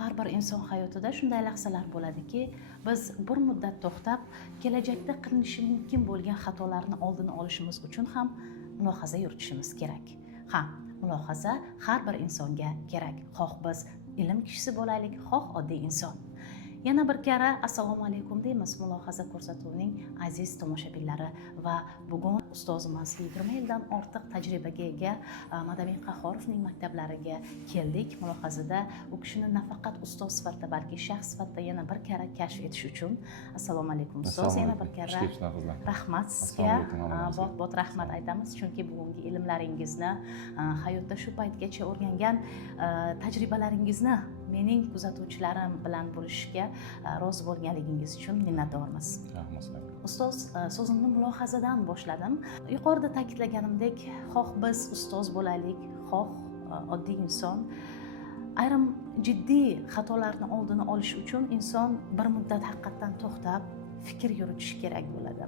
har bir inson hayotida shunday lahzalar bo'ladiki, biz bir muddat to'xtab, kelajakda qilinishi mumkin bo'lgan xatolarni oldini olishimiz uchun ham mulohaza yuritishimiz kerak. Ha, mulohaza har bir insonga kerak. Xoh biz ilm kishisi bo'laylik, xoh oddiy inson. Yana bir karra assalomu alaykum deymiz mulohaza ko'rsatuvining aziz tomoshabinlari va bugun ustozimiz 20 yildan ortiq tajribaga ega Madamin Qahhorovning maktablariga keldik. Mulohazada u kishini nafaqat ustoz sifatida, balki shaxs sifatida yana bir karra kashf etish uchun. Assalomu alaykum ustoz, yana bir karra rahmat sizga. Bot rahmat aytamiz, chunki bugungi ilmlaringizni, hayotda shu paytgacha o'rgangan tajribalaringizni mening kuzatuvchilarim bilan bo'lishga rozi bo'lganligingiz uchun minnatdormiz. Ustoz, so'zimni mulohazadan boshladim. Yuqorida ta'kidlaganimdek, xoh biz ustoz bo'laylik, xoh oddiy inson, ayrim jiddiy xatolarni oldini olish uchun inson bir muddat haqiqatdan to'xtab, fikr yuritishi kerak bo'ladi.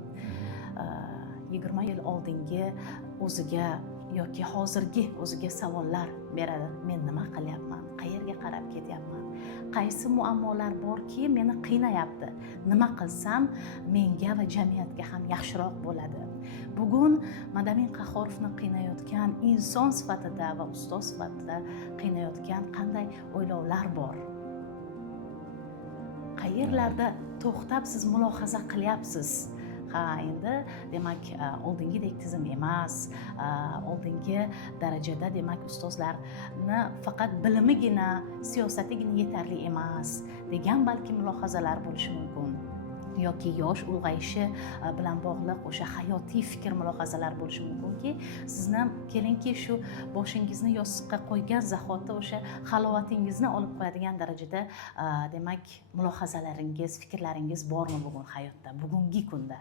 20 yil oldingi o'ziga yoki hozirgi o'ziga savollar beradi. Men nima qilyapman? Qayerga qarab ketyapman? Qaysi muammolar borki meni qiynayapti? Nima qilsam menga va jamiyatga ham yaxshiroq bo'ladi? Bugun Madamin Qahhorovni qiynayotgan inson sifatida va ustoz sifatida qiynayotgan qanday o'ylovlar bor? Qayerlarda to'xtab siz mulohaza qilyapsiz? Ha, endi demak oldingidek tizim emas, oldingi darajada demak ustozlarni faqat bilimigina, siyosatigina yetarli emas degan balki mulohazalar bo'lishi mumkin. Yoki yosh ulg'ayishi bilan bog'liq o'sha hayotiy fikr mulohazalar bo'lishi mumkinki, sizni kelingki shu boshingizni yostiqqa qo'ygan zahoti o'sha halovatingizni olib qo'yadigan darajada demak mulohazalaringiz, fikrlaringiz bormi bugun hayotda, bugungi kunda?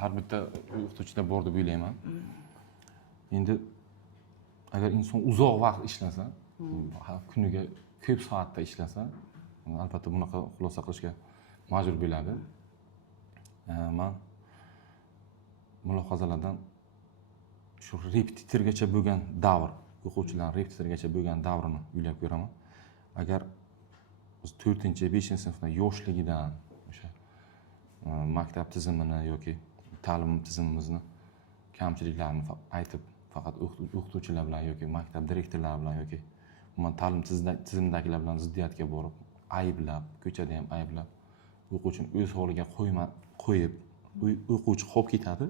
Har bitta o'qituvchida bor deb o'ylayman. Endi agar inson uzoq vaqt ishlasa, kuniga ko'p soatda ishlasa, albatta bunaqa xulosa qilishga majbur bo'ladi. Men mulohazalardan shu repetitorgacha bo'lgan davr, o'quvchilar repetitorgacha bo'lgan davrini o'ylab ko'raman. Agar biz 4-5-sinfda yoshligidan o'sha maktab tizimini yoki ta'lim tizimimizni kamchiliklarini aytib, faqat o'qituvchilar bilan yoki maktab direktorlari bilan yoki ta'lim tizimidagilar bilan ziddiyatga borib, ayblab, ko'chada ham ayblab, o'quvchini o'z holiga qo'yib, o'quvchi qolib ketadi.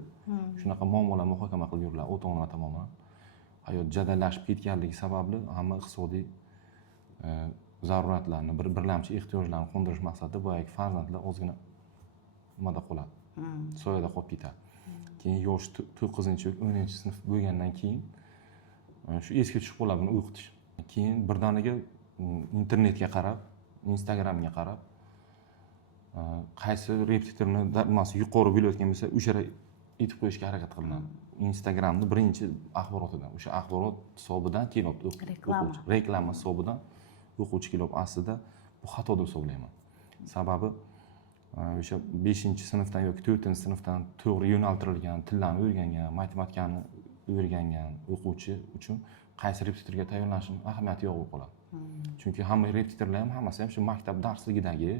Shunaqa muammolar muhokama qilib yuriladi ota-ona tomonidan. Hayot jadallashib ketganligi sababli hamma iqtisodiy zaruratlarni, birlamchi ehtiyojlarni qondirish maqsadida boyagi farzandlar ozgina nimada qoladi, soyada qolib ketadi. Keyin yosh 9-10-sinf bo'lgandan keyin shu esga tushib qoladi buni o'qitish. Keyin birdaniga internetga qarab, Instagramga qarab, qaysi repetitorni nimasi yuqori bo'layotgan bo'lsa, o'sha aytib qo'yishga harakat qilinadi. Instagramni birinchi axborotidan, o'sha axborot hisobidan kelyapti o'quvchi. Reklama hisobidan o'quvchi kelyapti. Aslida bu xato deb hisoblayman. Sababi o'sha 5-sinfdan yoki 4-sinfdan to'g'ri yo'naltirilgan tillarni o'rgangan, matematikani o'rgangan o'quvchi uchun qaysi repetitorga tayyorlanishning ahamiyati yo'q bo'lib qoladi. Chunki hamma repetitorlar ham hammasi ham shu maktab darsligidagi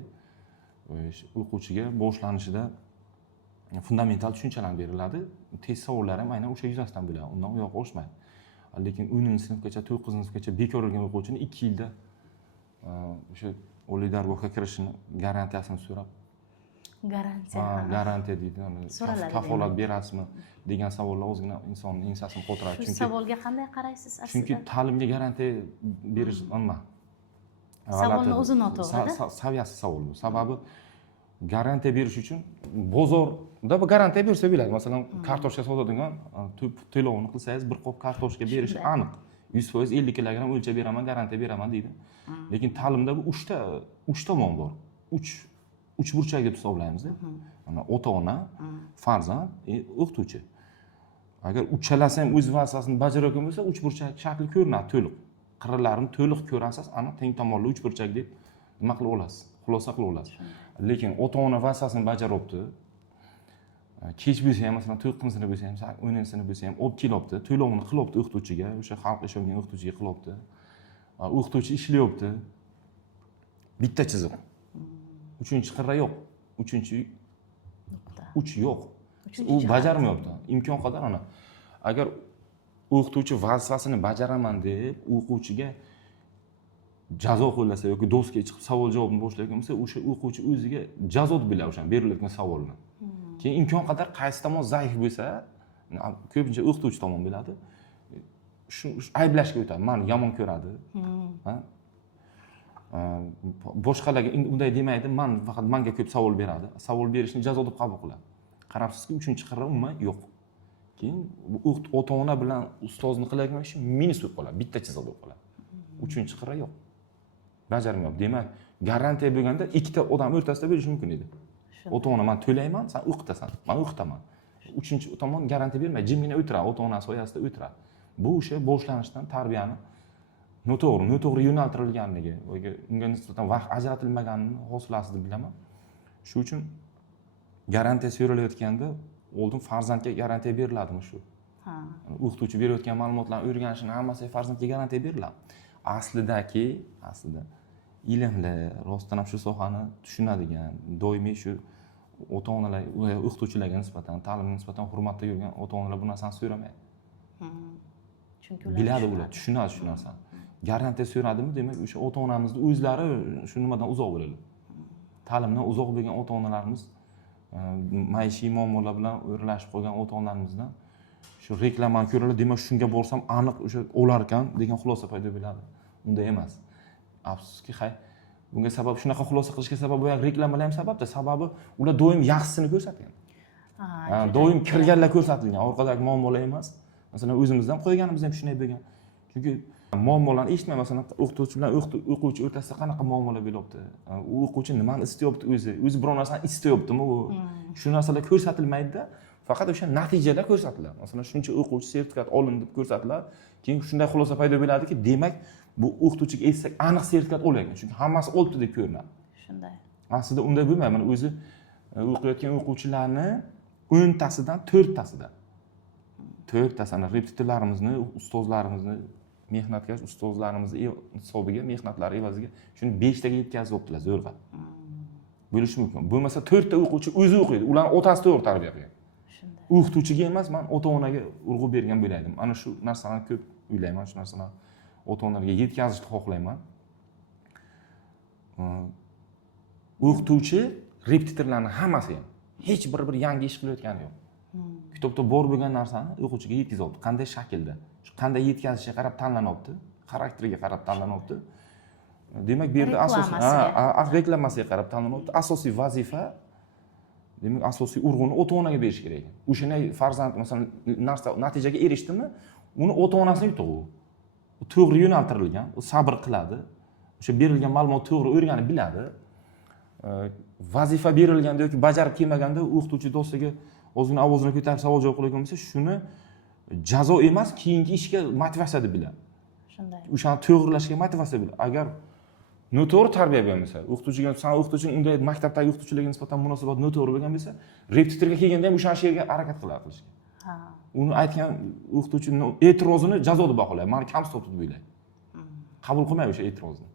o'quvchiga boshlanishida fundamental tushunchalar beriladi. Test savollari ham aynan o'sha yuzasidan bo'ladi. Undan u yoqqa oshmaydi. Lekin 10-sinfgacha, 9-sinfgacha bekor o'rgangan o'quvchini 2 yilda o'sha oliy dargohga kirishini garantiyasini so'rab, garantiya deydi, kafolat berasizmi degan savollar o'zgina insonning ensasini qotiradi. Shu savolga qanday qaraysiz aslida? Chunki ta'limga garantiya berish nima? Savolni o'zi noto'g'ri. Saviyasiz savol bu. Sababi garantiya berish uchun bozorda bir garantiya bersa bo'ladi. Masalan, kartoshka sotadigan to'lovini qilsangiz, bir qop kartoshka berishi aniq. 100% 50 kilogramm o'lchab beraman, garantiya beraman deydi. Lekin ta'limda bu 3 tomon bor. 3 burchak deb hisoblaymiz. Mana ota-ona, farzand, o'qituvchi. Agar uchalasi ham o'z vazifasini bajarayotgan bo'lsa, 3 burchak shakli ko'rinadi to'liq. Qirralarini to'liq ko'rasiz, aniq teng tomonli 3 burchak deb nima qilib olasiz, xulosa qilib olasiz. Lekin ota-ona vazifasini bajaryapti. Kech bo'lsa ham, masalan, 9-sinf bo'lsa ham, 10-sinf bo'lsa ham olib kelyapti, to'lovini qilyapti o'qituvchiga, o'sha xalq ishongan o'qituvchiga qilyapti. o'qituvchi ishlayapti. Bitta chiziq. Uchinchi qirra yo'q. Uchinchi nuqta. uch yo'q. Uchinchi U jihat. bajarmayapti. Imkon qadar ana. Agar o'qituvchi vazifasini bajaraman deb o'quvchiga jazo qo'llasa yoki doskaga chiqib savol javobni boshlayotgan bo'lsa, o'sha o'quvchi o'ziga jazo deb biladi o'sha berilayotgan savolni. Keyin imkon qadar qaysi tomon zaif bo'lsa, ko'pincha o'qituvchi tomon biladi. Shu ayblashga o'tadi. Meni yomon ko'radi. Ha? Boshqalarga unday demaydi, faqat menga ko'p savol beradi. Savol berishni jazo deb qabul qiladi. Qarabsizki, 3-qirra umuman yo'q. Keyin ota-ona bilan ustozni qilayotgan ishi minus bo'lib qoladi, bitta chiziq bo'lib qoladi. 3-qirra yo'q. Bajarmayapti. Demak, garantiya bo'lganda ikkita odam o'rtasida bo'lishi mumkin edi. Ota-ona men to'layman, sen o'qitasan. Men o'qitaman. 3-tomon garantiya bermaydi, jimgina o'tiradi, ota-ona soyasida o'tiradi. Bu o'sha boshlanishdan tarbiyani noto'g'ri yo'naltirilganligi, unga nisbatan vaqt ajratilmaganini hosilasi deb bilaman. Shuning uchun garantiya so'ralayotganda oldin farzandga garantiya beriladimi shu? Ha. O'qituvchi berayotgan ma'lumotlarni o'rganishini hammasiga farzandga garantiya beriladi. Aslida ilmli, rostdan ham shu sohani tushunadigan, doimiy shu ota-onalar, o'qituvchilarga nisbatan, ta'limga nisbatan hurmatda yurgan ota-onalar bu narsani so'ramaydi. Chunki Biladi ular, tushunadi shu narsani. Garantiya so'radimi, demak o'sha ota-onamizni o'zlari shu nimadan uzoq bo'ladi. Ta'limdan uzoq bo'lgan ota-onalarimiz, maishiy muammolar bilan o'ralashib qolgan ota-onalarimizdan shu reklamani ko'radi, demak shunga borsam aniq o'sha olar ekan degan xulosa paydo bo'ladi. Unday emas. Afsuski, bunga sabab shunaqa xulosa qilishga sabab bo'lgan reklamalar ham sababda. Sababi ular doim yaxshisini ko'rsatgan. Doim kirganlar ko'rsatilgan, orqadagi muammolar emas. Masalan, o'zimizdan qo'yganimiz ham shunday bo'lgan. Chunki muammolarni eshitmay, masalan, o'qituvchi bilan o'quvchi o'rtasida qanaqa muammolar bo'lyapti? U o'quvchi nimani istayapti o'zi biror narsani istayaptimi u? Shu narsalar ko'rsatilmaydi-da, faqat o'sha natijalar ko'rsatiladi. Masalan, shuncha o'quvchi sertifikat olindi deb ko'rsatiladi. Keyin shunday xulosa paydo bo'ladiki, demak, bu o'qituvchiga aytsak aniq sertifikat olgan. Chunki hammasi olibdi deb ko'rinadi. Shunday. Aslida unday bo'lmaydi. Mana o'zi o'qiyotgan o'quvchilarni 10 tasidan 4 tasida 4 tasini repetitorlarimizni, ustozlarimizni, mehnatkash ustozlarimizni hisobiga, mehnatlari evaziga shuni 5 taga yetkazib o'tdilar zo'rg'a. Bo'lishi mumkin. Bo'lmasa 4 ta o'quvchi o'zi o'qiydi. Ularni otasi to'g'ri tarbiya qilgan. Shunday. O'qituvchiga emas, men ota-onaga urg'u bergan bo'laydim. Ana shu narsani ko'p o'ylayman, shu narsani ota-onalarga yetkazishni xohlayman. O'qituvchi repetitorlarning hammasi ham hech bir yangi ish qilayotgani yo'q. Kitobda bor bo'lgan narsani o'quvchiga yetkazyapti. Qanday shaklda, qanday yetkazishga qarab tanlanyapti, xarakteriga qarab tanlanyapti. Demak, bu yerda asosiy reklamasiga qarab tanlanyapti. Asosiy vazifa, demak, asosiy urg'uni ota-onaga berish kerak. O'shanday farzand masalan natijaga erishdimi, uni ota-onasi yutug'i. U to'g'ri yo'naltirilgan, u sabr qiladi. O'sha berilgan ma'lumot to'g'ri o'rganib biladi. Vazifa berilganda yoki bajarib kelmaganda o'qituvchi doskaga o'zini ovozini ko'tarib savol javob qilayotgan bo'lsa, shuni jazo emas, keyingi ishga motivatsiya deb biladi. Shunday. O'shani to'g'rilashga motivatsiya biladi. Agar noto'g'ri tarbiya bermasa, o'qituvchiga o'qituvchining unday maktabdagi o'qituvchilarga nisbatan munosabat noto'g'ri bo'lgan bo'lsa, repetitorga kelganda ham o'sha yerga harakat qilishga. Ha. Uni aytgan o'qituvchining e'tirozini jazo deb baholaydi. Meni kamsitib deb o'ylaydi. Qabul qilmaydi o'sha e'tirozni.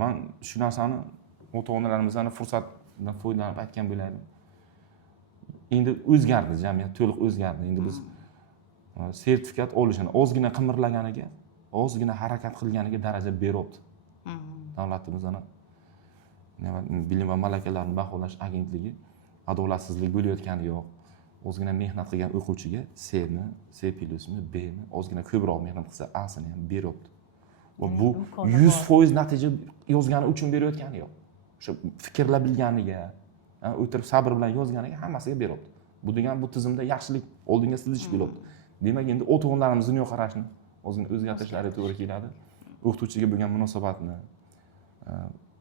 Men shu narsani ota-onalarimizdan fursatdan foydalanib aytgan bo'lardim. Endi o'zgardi jamiyat, to'liq o'zgardi. Endi biz sertifikat olishini ozgina qimirlaganiga, ozgina harakat qilganiga daraja beryapti. Davlatimiz ana bilim va malakalarni baholash agentligi adolatsizlik bo'layotgani yo'q. Ozgina mehnat qilgan o'quvchiga C'ni, C+ni, Bni, ozgina ko'proq mehnat qilsa A'sini ham beryapti. Va bu 100% natija yozgani uchun berayotgani yo'q. O'sha fikrlab bilganiga, o'tirib sabr bilan yozganiga hammasiga beryapti. Bu degan bu tizimda yaxshilik oldinga siljish bo'lyapti. Demak, endi ota-onalarimiz dunyoqarashini ozgina o'zgartirishlari to'g'ri keladi. O'qituvchiga bo'lgan munosabatni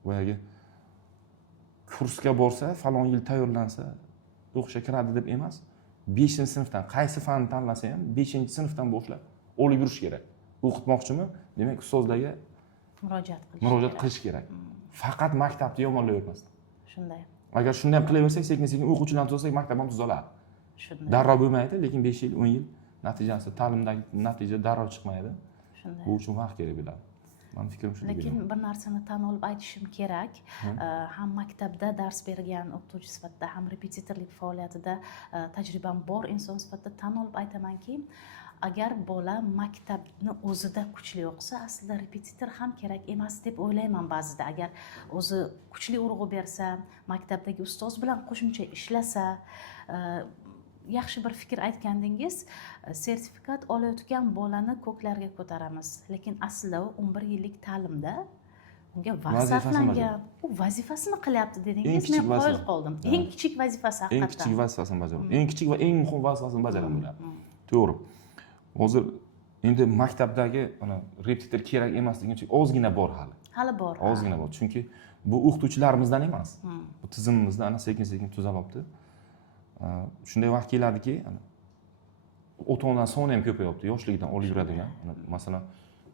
boyagi kursga borsa, falon yil tayyorlansa, o'qishga kiradi deb emas, 5-sinfdan qaysi fanni tanlasa ham 5-sinfdan boshlab olib yurish kerak. O'qitmoqchimi? Demak, ustozlarga murojaat qilish kerak. Faqat maktabni yomonlayvermasdan. Shunday. Agar shunday qilaversak, sekin-sekin o'quvchilarni tuzatsak, maktab ham tuzaladi. Shunday. Darrov bo'lmaydi, lekin 5 yil, 10 yil natijasi, ta'limdagi natija darrov chiqmaydi. Shunday. Bu uchun vaqt kerak bo'ladi. Mani fikrim shunday. lekin bir narsani tan olib aytishim kerak. Ham maktabda dars bergan o'qituvchi sifatida, ham repetitorlik faoliyatida tajribam bor inson sifatida tan olib aytamanki, agar bola maktabni o'zida kuchli o'qisa, aslida repetitor ham kerak emas deb o'ylayman ba'zida. Agar o'zi kuchli urg'u bersa, maktabdagi ustoz bilan qo'shimcha ishlasa, yaxshi bir fikr aytgandingiz, sertifikat olayotgan bolani ko'klarga ko'taramiz. Lekin aslida u 11 yillik ta'limda unga vaqt sarflangan, u vazifasini qilyapti dedingiz, men qoyil qoldim. Eng kichik vazifasi haqiqatan. Eng kichik vazifasini bajaradi. Eng kichik va eng muhim vazifasini bajaradi bular. To'g'ri. Hozir endi maktabdagi repetitor kerak emasligini ozgina bor hali. Hali bor. Ozgina bor. Chunki bu o'qituvchilarimizdan emas. Bu tizimimizda sekin-sekin tuzalyapti. Shunday vaqt keladiki, ota-onalar soni ham ko'payapti, yoshligidan olib yuradigan. Masalan,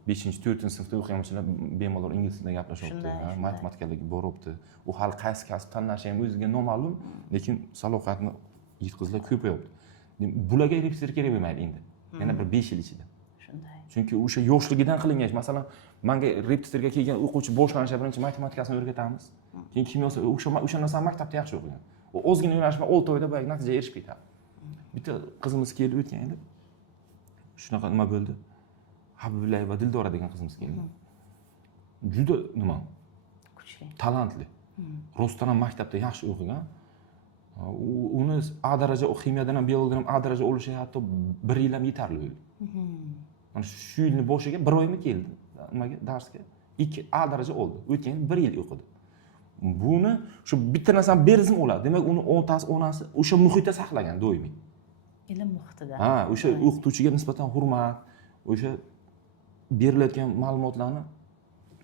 5-4-sinfda o'qiyotganlar bemalol ingliz tilida gaplashyapti, matematikadagi boryapti. U hali qaysi kasb tanlashi ham o'ziga noma'lum, lekin salohiyatni yetkazlar ko'payapti. Bularga repetitor kerak bo'lmaydi endi. Yana bir 5 yil ichida. Shunday. Chunki o'sha yoshligidan qilingan, masalan, menga repetitorga kelgan o'quvchi boshlanishi birinchi matematikasini o'rgatamiz. Keyin kimyosi, o'sha narsani maktabda yaxshi o'qigan. U ozgina yo'nalishma 6 oyda boyagi natijaga erishib ketadi. Bitta qizimiz kelib o'tgan edi. Shunaqa nima bo'ldi? Habibullayev va Dildora degan qizimiz keldi. Juda nima? Kuchli. Talantli. Rostdan ham maktabda yaxshi o'qigan. Uni A daraja ximiyadan ham biologiyadan ham A daraja olishi hatto 1 yil ham yetarli bo'ldi. Mana shu yilning boshiga 1 oymi keldi nimaga darsga. 2 A daraja oldi. O'tgan 1 yil o'qidi. Buni shu bitta narsani berizm oladi. Demak, uni otasi, onasi o'sha muhitda saqlagan doimiy. Ilm muhitida. O'sha o'qituvchiga nisbatan hurmat, o'sha berilayotgan ma'lumotlarni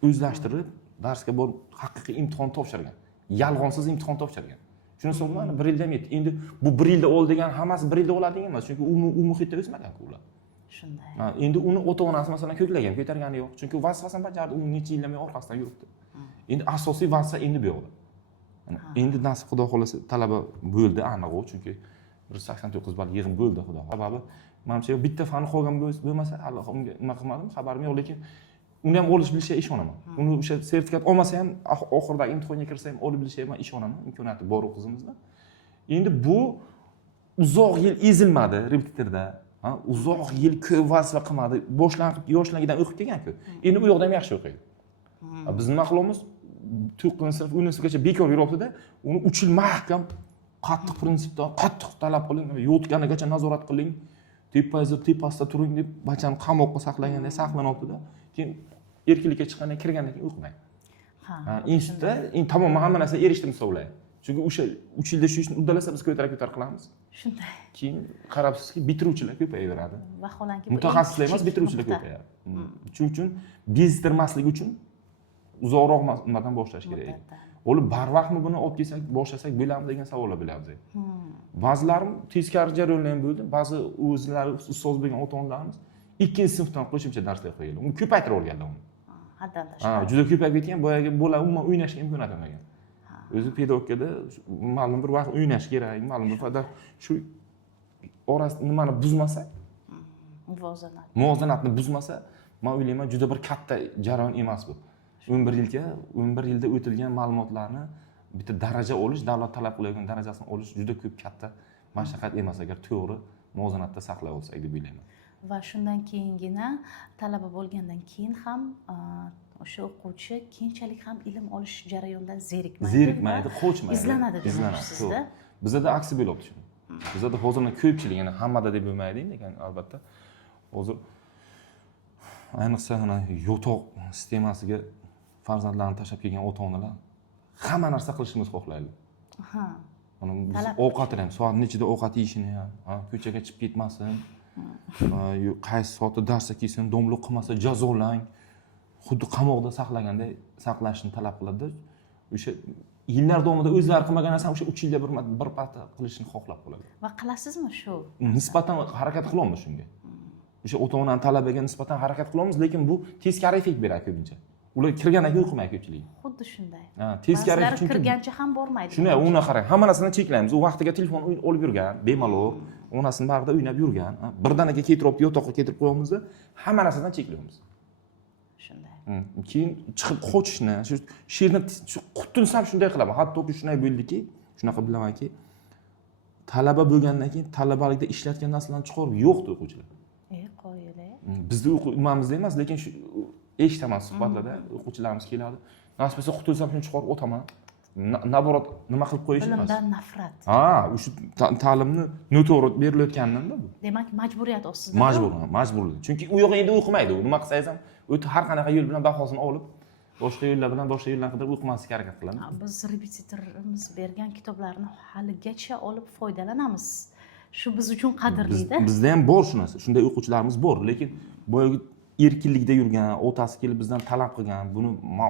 o'zlashtirib, darsga borib haqiqiy imtihon topshirgan. Yolg'onsiz imtihon topshirgan. Shuni hisoblanadi 1 yilda yetdi. Endi bu 1 yilda ol degan hammasi 1 yilda oladigan emas, chunki u muhitda o'smagan-ku ular. Shunday. Endi uni ota-onasi masalan ko'klagan, ko'targani yo'q, chunki vazifasini bajardi, u necha yildan beri orqasidan yuribdi. Endi asosiy vazifa endi bu yoqda. Endi nasib xudo xolasa talaba bo'ldi aniq u, chunki 189 ball yig'im bo'ldi xudo xolasa. Sababi menimcha bitta fan qolgan bo'lmasa, hali unga nima qilmadim, xabarim yo'q, lekin uni ham olish bilishiga ishonaman. Uni o'sha sertifikat olmasa ham oxiridagi imtihonga kirsa ham olib bilishiga ham ishonaman, imkoniyati bor u qizimizda. Endi bu uzoq yil ezilmadi repetitorda. Uzoq yil ko'p vazifa qilmadi. Yoshligidan o'qib kelgan-ku. Endi u yoqda ham yaxshi o'qiydi. Biz nima qilamiz? 9-sinf, 10-sinfgacha bekor yuribdi-da, uni 3 yil mahkam qattiq prinsipda, qattiq talab qiling, yotganigacha nazorat qiling, tepasida turing deb bachani qamoqqa saqlaganda saqlanibdi-da. Keyin erkinlikka chiqqandan kirgandan keyin o'qimaydi. Institutda tamom hamma narsa erishdim hisoblaydi. Chunki o'sha 3 yilda shu ishni uddalasa biz ko'tar qilamiz. Shunday. Keyin qarabsizki, bitiruvchilar ko'payaveradi. Vaholanki mutaxassislar emas, bitiruvchilar ko'payadi. Shuning uchun bezdirmaslik uchun uzoqroq nimadan boshlash kerak. O'lib barvaqtmi buni olib kelsak, boshlasak bo'ladimi degan savollar bilyapmiz. Ba'zilarim teskari jarayonlar ham bo'ldi. Ba'zi o'zlari ustoz bo'lgan ota-onalarimiz 2-sinfdan qo'shimcha darslar qo'ygan. Uni ko'paytirib olganlar uni. Haddan tashqari. Juda ko'payib ketgan, boyagi bola umuman o'ynashga imkoniyat bo'lmagan. O'zi pedagogikada ma'lum bir vaqt o'ynash kerak, ma'lum bir vaqtda shu orasida nimani buzmasa, muvozanatni buzmasa, men o'ylayman juda bir katta jarayon emas bu. 11 yilda o'tilgan ma'lumotlarni bitta daraja olish, davlat talab qilayotgan darajasini olish juda ko'p katta mashaqqat emas agar to'g'ri muvozanatda saqlay olsak deb o'ylayman. Va shundan keyingina talaba bo'lgandan keyin ham o'sha o'quvchi keyinchalik ham ilm olish jarayonidan zerikmaydi, qochmaydi, izlanadi demoqchisizda. Bizda aksi bo'lyapti shuni. Bizda hozirda ko'pchilik, ya'ni hammada deb bo'lmaydi, lekin albatta hozir ayniqsa yotoq sistemasiga farzandlarini tashlab kelgan ota-onalar hamma narsa qilishimizni xohlaydi. Biz ovqatini ham, soat nechida ovqat yeyishini ham, ko'chaga chiqib ketmasin, qaysi soatda darsga kelsin, domliq qilmasa jazolang, xuddi qamoqda saqlaganda saqlashni talab qiladi. O'sha yillar davomida o'zlari qilmagan narsani o'sha 3 yilda bir marta qilishni xohlab qoladi. Va qilasizmi shu? Nisbatan harakat qilamiz shunga. O'sha ota-onaning talabiga nisbatan harakat qilamiz, lekin bu teskari effekt beradi ko'pincha. Ular kirgandan keyin o'qimaydi ko'pchilik. Xuddi shunday. Teskari chunki kirgancha ham bormaydi. Shunday, uni qarang, hamma narsani cheklaymiz. U vaqtiga telefon olib yurgan, bemalol, onasining bag'rida o'ynab yurgan, birdaniga keltirib yotoqqa keltirib qo'yamiz-da, hamma narsadan cheklaymiz. shunday. Keyin chiqib qochishni, shu she'rni qutunsam shunday qilaman. Hattoki shunday bo'ldiki, shunaqa bilamanki, talaba bo'lgandan keyin talabalikda ishlatgan narsalarni chiqarib yo'qdi o'quvchilar. Qo'yili. Bizni o'qimamizda emas, lekin shu eshitaman suhbatlarda o'quvchilarimiz keladi. Nasib bo'lsa qutulsam shuni chiqarib o'taman. Naborot nima qilib qo'yish emas. Bilimdan nafrat. O'sha ta'limni noto'g'ri berilayotganidan-da bu. Demak, majburiyat ostida. Majburlar. Chunki u yoqqa endi o'qimaydi. Nima qilsangiz ham, o'ta har qanaqa yo'l bilan bahosini olib, boshqa yo'llardan qidirib o'qimaslikka harakat qiladi. Biz repetitorimiz bergan kitoblarni haligacha olib foydalanamiz. Shu biz uchun qadrli-da. Bizda ham bor shu narsa. Shunday o'quvchilarimiz bor, lekin boyagi erkinlikda yurgan, otasi kelib bizdan talab qilgan, buni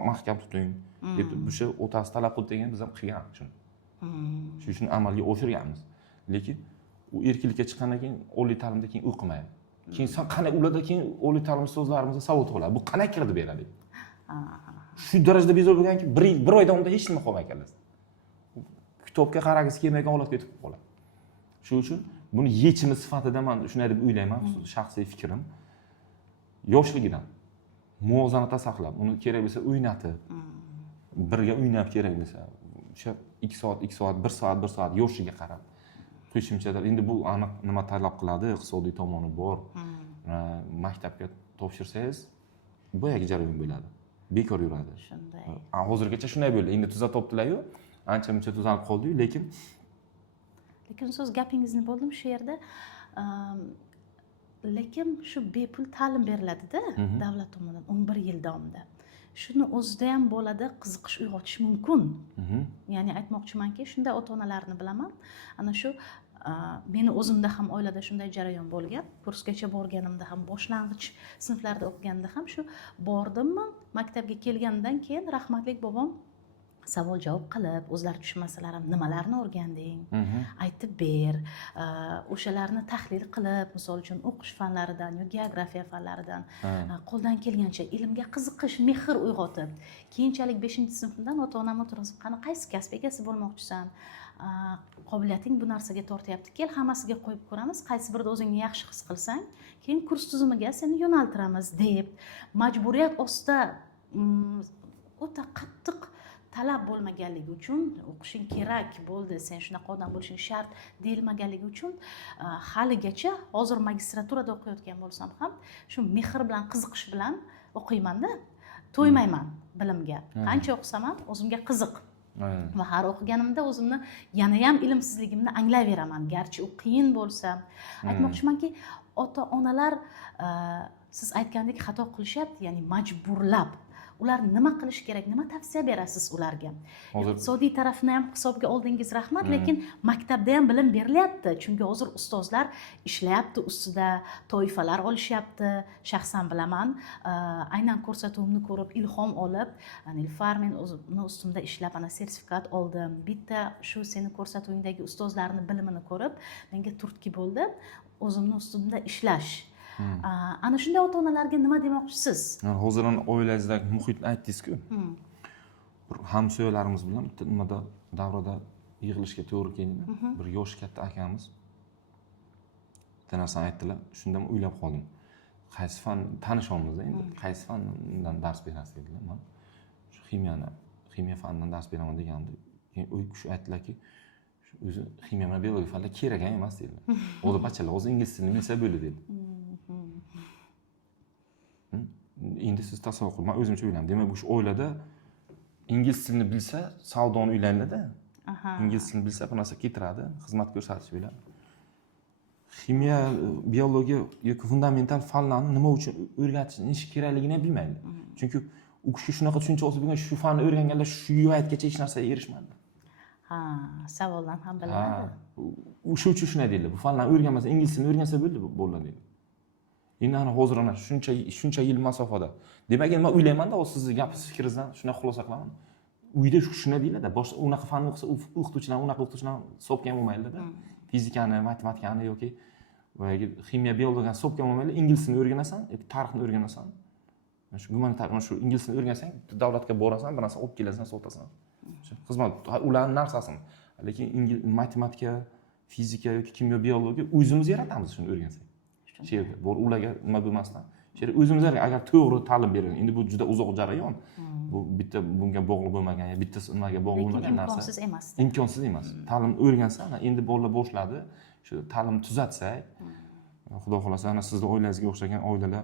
mahkam tuting deb o'sha otasi talab qildi degan biz ham qilgan shuni. Shu uchun amalga oshirganmiz. Lekin u erkinlikka chiqqandan keyin oliy ta'limda keyin o'qimaydi. Keyin sen qanday ularda keyin oliy ta'lim ustozlarimizga savol tug'iladi. Bu qanday kirdi beradi? Shu darajada bezor bo'lganki, bir oy davomida hech nima qolmay qoladi. Kitobga qaragisi kelmaydigan holatga yetib qoladi. Shuning uchun buni yechimi sifatida men shunday deb o'ylayman, shaxsiy fikrim. Yoshligidan muvozanatda saqlab, uni kerak bo'lsa o'ynatib, birga o'ynab kerak bo'lsa, o'sha 2 soat, 1 soat yoshiga qarab qo'shimchada endi bu aniq nima talab qiladi, iqtisodiy tomoni bor. Maktabga topshirsangiz boyagi jarayon bo'ladi. Bekor yuradi. Shunday. Hozirgacha shunday bo'ldi. Endi tuzatibdilar-yu, ancha-muncha tuzalib qoldi-yu, lekin so'z gapingizni bo'ldim shu yerda. Lekin shu bepul ta'lim beriladi-da davlat tomonidan 11 yil davomida. Shuni o'zida ham bo'ladi, qiziqish uyg'otish mumkin. Ya'ni aytmoqchimanki, shunday ota-onalarni bilaman. Ana shu meni o'zimda ham oilada shunday jarayon bo'lgan. Kursgacha borganimda ham, boshlang'ich sinflarda o'qiganimda ham shu bordimmi, maktabga kelgandan keyin rahmatli bobom savol javob qilib, o'zlari tushunmasalar ham nimalarni o'rganding, aytib ber, o'shalarni tahlil qilib, misol uchun o'qish fanlaridan yoki geografiya fanlaridan qo'ldan kelgancha ilmga qiziqish, mehr uyg'otib, keyinchalik 5-sinfdan ota-onam o'tirib, qani qaysi kasb egasi bo'lmoqchisan? Qobiliyating bu narsaga tortyapti, kel hammasiga qo'yib ko'ramiz, qaysi birida o'zingni yaxshi his qilsang, keyin kurs tizimiga seni yo'naltiramiz deb majburiyat ostida o'ta qattiq talab bo'lmaganligi uchun, o'qishing kerak bo'ldi, sen shunaqa odam bo'lishing shart deyilmaganligi uchun haligacha hozir magistraturada o'qiyotgan bo'lsam ham shu mehr bilan, qiziqish bilan o'qiyman-da. To'ymayman bilimga. Qancha o'qisam ham o'zimga qiziq. Va har o'qiganimda o'zimni yana ham ilmsizligimni anglayveraman, garchi u qiyin bo'lsa. Aytmoqchimanki, ota-onalar siz aytgandek xato qilishyapti, ya'ni majburlab. Ular nima qilish kerak, nima tavsiya berasiz ularga? Iqtisodiy tarafni ham hisobga oldingiz, rahmat, lekin maktabda ham bilim berilyapti. Chunki hozir ustozlar ishlayapti ustida, toifalar olishyapti. Shaxsan bilaman, aynan ko'rsatuvimni ko'rib, ilhom olib, Nilufar, men o'zimni ustimda ishlab, ana sertifikat oldim. Bitta shu seni ko'rsatuvingdagi ustozlarning bilimini ko'rib, menga turtki bo'ldi, o'zimni ustimda ishlash. Ana shunday ota-onalarga nima demoqchisiz? Hozir oilangizdagi muhitni aytdingiz-ku. Bir hamsoyalarimiz bilan nimada davrada yig'ilishga to'g'ri keldi. Bir yoshi katta akamiz bitta narsani aytdilar. Shundan o'ylab qoldim. Qaysi fan tanishamiz-da endi. Qaysi fandan dars berasiz dedilar. Men shu ximiya fanidan dars beraman degandim. Keyin shu aytdilarki, o'zi ximiya bilan biologiya fanlar kerak ham emas dedilar. Hozir bachalar hozir ingliz tilini bilsa bo'ldi dedi. Endi siz tasavvur qiling, men o'zimcha o'yladim. Demak, bu oilada ingliz tilini bilsa, savdoni uylanadi-da. Ingliz tilini bilsa, bu narsa ketiradi, xizmat ko'rsatish o'yladi. Ximiya, biologiya yoki fundamental fanlarni nima uchun o'rgatish kerakligini ham bilmaydi. Chunki u kishi shunaqa tushuncha olsa bo'lgan, shu fanni o'rganganlar shu yo'yatgacha hech narsaga erishmadi. Savoldan ham bilinadi. O'sha uchun shunday deydi. Bu fanlarni o'rganmasa, ingliz tilini o'rgansa bo'ladi deydi. Endi ana hozir ana shuncha yil masofada. Demak, men o'ylaymanda, sizni gapingiz fikringizdan shunday xulosa qilaman. Uyda shunday deyiladi. Boshqa unaqa fanni o'qisa, o'qituvchilar sopgan bo'lmaydi-da. Fizikani, matematikani yoki ximiya, biologiyani sopgan bo'lmaydi. Ingliz tilini o'rganasan yoki tarixni o'rganasan. Shu gumanitar, shu ingliz tilini o'rgansang, davlatga borasan, bir narsa olib kelasan, sotasan. Xizmat, ularning narsasini. Lekin matematika, fizika yoki kimyo, biologiya o'zimiz yaratamiz shuni o'rgansak. Yerda bor ularga nima bo'lmasdan Shu o'zimizga agar to'g'ri ta'lim berilgan, endi bu juda uzoq jarayon. Bu bitta bunga bog'liq bo'lmagan, bitta nimaga bog'liq bo'lmagan narsa. Imkonsiz emas. Imkonsiz emas. Ta'lim o'rgansa, endi bolalar boshladi. Shu ta'lim tuzatsak, xudo xolasa ana sizni oilangizga o'xshagan oilalar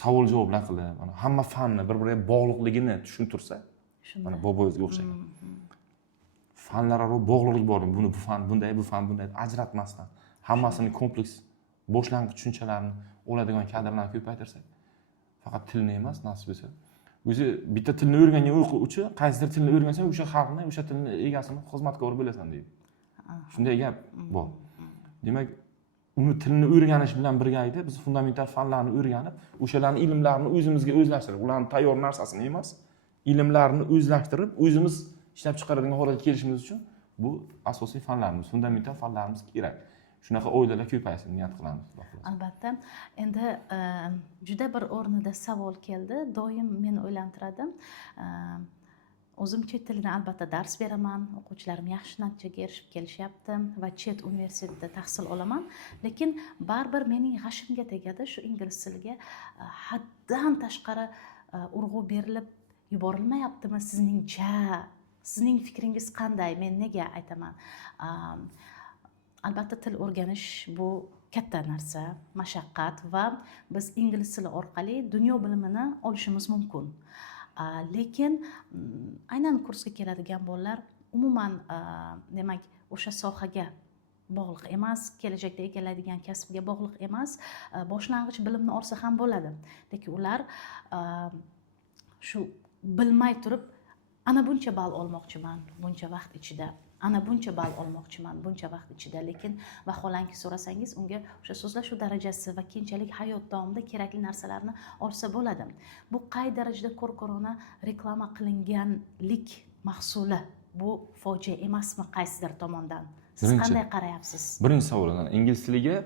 savol javoblar qilib, mana hamma fanni bir-biriga bog'liqligini tushuntirsa, mana bobongizga o'xshagan. Fanlararo bog'liqlik bor. Buni bu fan bunday, bu fan bunday ajratmasdan hammasini kompleks boshlang'ich tushunchalarni oladigan kadrlarni ko'paytirsak, faqat tilni emas, nasib bo'lsa, o'zi bitta tilni o'rgangan o'quvchi qaysidir tilni o'rgansa, o'sha xalqni, o'sha tilni egasini xizmatkori bo'lasan deydi. Shunday gap bor. Demak, uni tilni o'rganish bilan birgalikda biz fundamental fanlarni o'rganib, o'shalarning ilmlarini o'zimizga o'zlashtirib, ularning tayyor narsasini emas, ilmlarini o'zlashtirib, o'zimiz ishlab chiqaradigan holatga kelishimiz uchun bu asosiy fanlarimiz, fundamental fanlarimiz kerak. Shunaqa oilalar ko'paysin niyat qilamiz. Albatta. Endi juda bir o'rnida savol keldi. Doim men o'ylantiradi. O'zim chet tilida albatta dars beraman, o'quvchilarim yaxshi natijaga erishib kelishyapti va chet universitetida tahsil olaman, lekin baribir mening g'ashimga tegadi shu ingliz tiliga haddan tashqari urg'u berilib yuborilmayaptimi sizningcha? Sizning fikringiz qanday? Men nega aytaman? Albatta til o'rganish bu katta narsa, mashaqqat va biz ingliz tili orqali dunyo bilimini olishimiz mumkin. Lekin aynan kursga keladigan bolalar umuman demak o'sha sohaga bog'liq emas, kelajakda egallaydigan kasbga bog'liq emas, boshlang'ich bilimni olsa ham bo'ladi. Lekin ular shu bilmay turib ana buncha ball olmoqchiman buncha vaqt ichida, ana buncha ball olmoqchiman buncha vaqt ichida, lekin vaholanki so'rasangiz unga o'sha so'zlashuv darajasi va keyinchalik hayot davomida kerakli narsalarni olsa bo'ladi. Bu qay darajada ko'r-ko'rona reklama qilinganlik mahsuli? Bu fojia emasmi qaysidir tomondan? Siz qanday qarayapsiz? Birinchi savoldan ingliz tiliga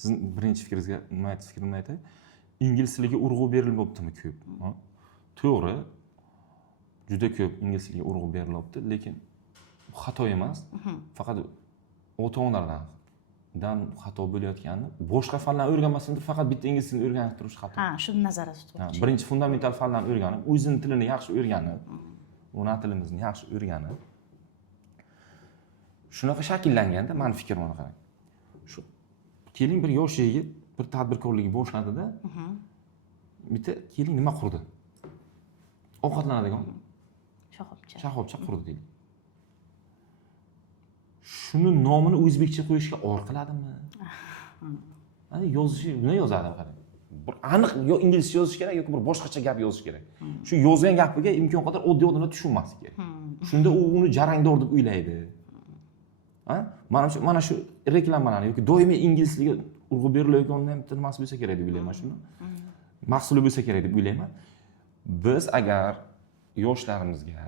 sizning birinchi fikringizga fikrimni aytay. Ingliz tiliga urg'u berilmayaptimi ko'p? To'g'ri. Juda ko'p ingliz tiliga urg'u berilyapti, lekin xato emas. Faqat ota-onalardan xato bo'layotgani boshqa fanlarni o'rganmasdan faqat bitta ingliz tilini o'rganib turish xato. Shuni nazarda tutmoqchi. Birinchi fundamental fanlarni o'rganib, o'zining tilini yaxshi o'rganib, ona tilimizni yaxshi o'rganib, shunaqa shakllanganda, meni fikrimga qarang. Shu keling bir yosh yigit bir tadbirkorlikni boshladida, bitta keling nima qurdi? Ovqatlanadigan shoxobcha qurdi deylik. Shuni nomini o'zbekcha qo'yishga or qiladimi? Mana yozishi nima yozadi qarang. Bir aniq yo inglizcha yozish kerak yoki bir boshqacha gap yozish kerak. Shu yozgan gapiga imkon qadar oddiy odamlar tushunmasligi kerak. Shunda u uni jarangdor deb o'ylaydi. Mana shu reklamalarni yoki doimiy ingliz tiliga urg'u berilayotganda ham tilmas bo'lsa kerak deb o'ylayman shuni. Mahsuli bo'lsa kerak deb o'ylayman. Biz agar yoshlarimizga,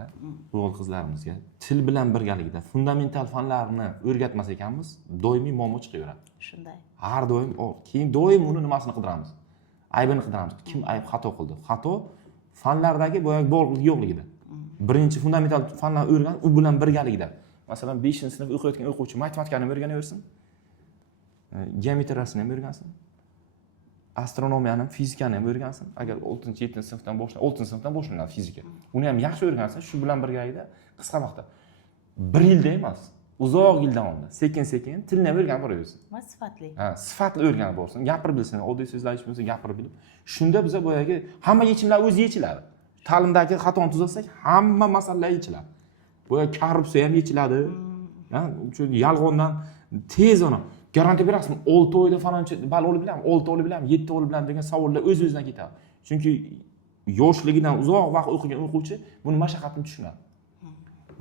o'g'il qizlarimizga til bilan birgalikda fundamental fanlarni o'rgatmas ekanmiz, doimiy muammo chiqaveradi. Shunday. Har doim, keyin doim uni nimasini qidiramiz? Aybini qidiramiz. Kim ayb xato qildi? Xato fanlardagi boyagi bog'liqlik yo'qligida. Birinchi fundamental fanlarni o'rgan, u bilan birgalikda. Masalan, 5-sinf o'qiyotgan o'quvchi matematikani o'rganaversin, geometriyasini ham o'rgansin, astronomiyani, fizikani ham o'rgansin. Agar 6-7-sinfdan boshlab, 6-sinfdan boshlanadi fizika. Uni ham yaxshi o'rgansa, shu bilan birgalikda qisqa vaqtda 1 yilda emas, uzoq yil davomida sekin-sekin tilni ham o'rganib boraversin. Va sifatli. Sifatli o'rganib borsin, gapirib bilsin, oddiy so'zlar hech bo'lmasa gapirib bilib. Shunda biz boyagi hamma yechimlar o'zi yechiladi. Ta'limdagi xatoni tuzatsak, hamma masalalar yechiladi. Boya korrupsiya ham yechiladi. Shu yolg'ondan tez ona garantiya berasizmi? 6 oyda faloncha ball olib bilaman, 6 olib bilaman, 7 olib bilaman degan savollar o'z-o'zidan ketadi. Chunki yoshligidan uzoq vaqt o'qigan o'quvchi buni mashaqqatini tushunadi.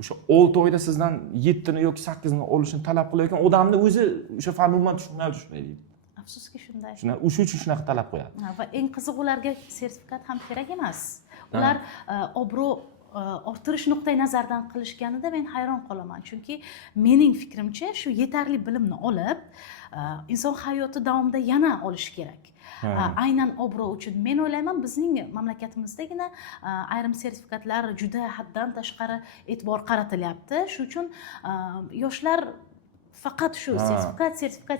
O'sha 6 oyda sizdan 7 ni yoki 8 ni olishni talab qilayotgan odamni o'zi o'sha fanni umuman tushunmaydi. Afsuski shunday. O'sha uchun shunaqa talab qo'yadi. Va eng qizig'i ularga sertifikat ham kerak emas. Ular obro' orttirish nuqtai nazaridan qilishganida men hayron qolaman. Chunki mening fikrimcha shu yetarli bilimni olib, inson hayoti davomida yana olish kerak. Aynan obro' uchun men o'ylayman, bizning mamlakatimizdagina ayrim sertifikatlar juda haddan tashqari e'tibor qaratilyapti. Shuning uchun yoshlar faqat shu Ha. sertifikat.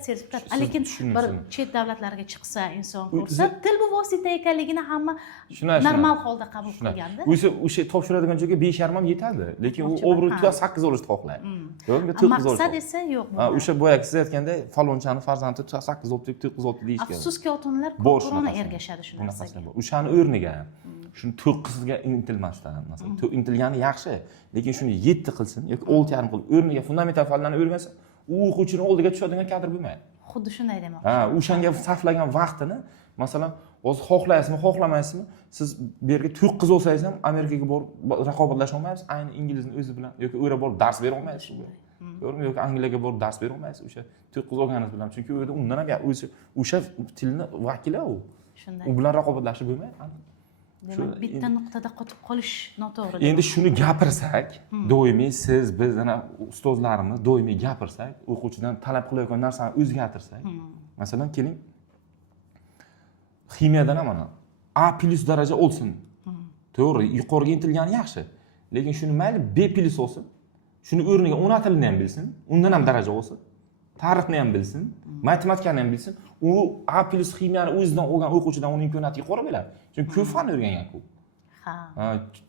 Siz Lekin bir tushunasiz. chet davlatlarga chiqsa inson U- ko'rsa, til bu vosita ekanligini hamma normal holda qabul qilganda. O'sha topshiradigan joyga 5,5 ham yetadi, lekin u Aytmoqchiman, obro'y ha. 8 olishni xohlaydi. Yo'qmi, 9 olishni. Maqsad esa yo'q Ha, bunda. o'sha boyagi siz aytganda falonchani farzandi 8 olibdi, 9 olibdi deyishgan. Afsuski ota-onalar Bor ko'proq shunaqasi. ergashadi shu Bunaqasi narsaga. bor. O'shani o'rniga shuni 9 ga intilmasdan, masalan, intilgani yaxshi, lekin shuni 7 qilsin yoki 6,5 qilib o'rniga fundamental fanlarni o'rgansa, u o'quvchini oldiga tushadigan kadr bo'lmaydi. Xuddi shunday demoqchi. Ha, o'shanga sarflagan vaqtini, masalan, hozir xohlaysizmi, xohlamaysizmi, siz bu yerga 9 olsangiz ham Amerikaga borib raqobatlasha olmaysiz, ayni inglizning o'zi bilan yoki u yerga borib dars bera olmaysiz. To'g'rimi? Yoki Angliyaga borib dars bera olmaysiz o'sha 9 olganingiz bilan, chunki u yerda undan ham o'sha tilni vakili u. Shunday. U bilan raqobatlashib bo'lmaydi. Demak, bitta nuqtada qotib qolish noto'g'ri. Endi shuni gapirsak, doimiy siz, biz ana ustozlarimiz doimiy gapirsak, o'quvchidan talab qilayotgan narsani o'zgartirsak, masalan, keling, ximiyadan ham mana A+ daraja olsin. To'g'ri, yuqoriga intilgani yaxshi. Lekin shuni mayli B+ olsin. Shuni o'rniga ona tilini ham bilsin, undan ham daraja olsin. Tarixni ham bilsin, matematikani ham bilsin. U A+ ximiyani o'zidan olgan o'quvchidan uning imkoniyati yuqori bo'ladi. Chunki ko'p fan o'rgangan-ku. Ha.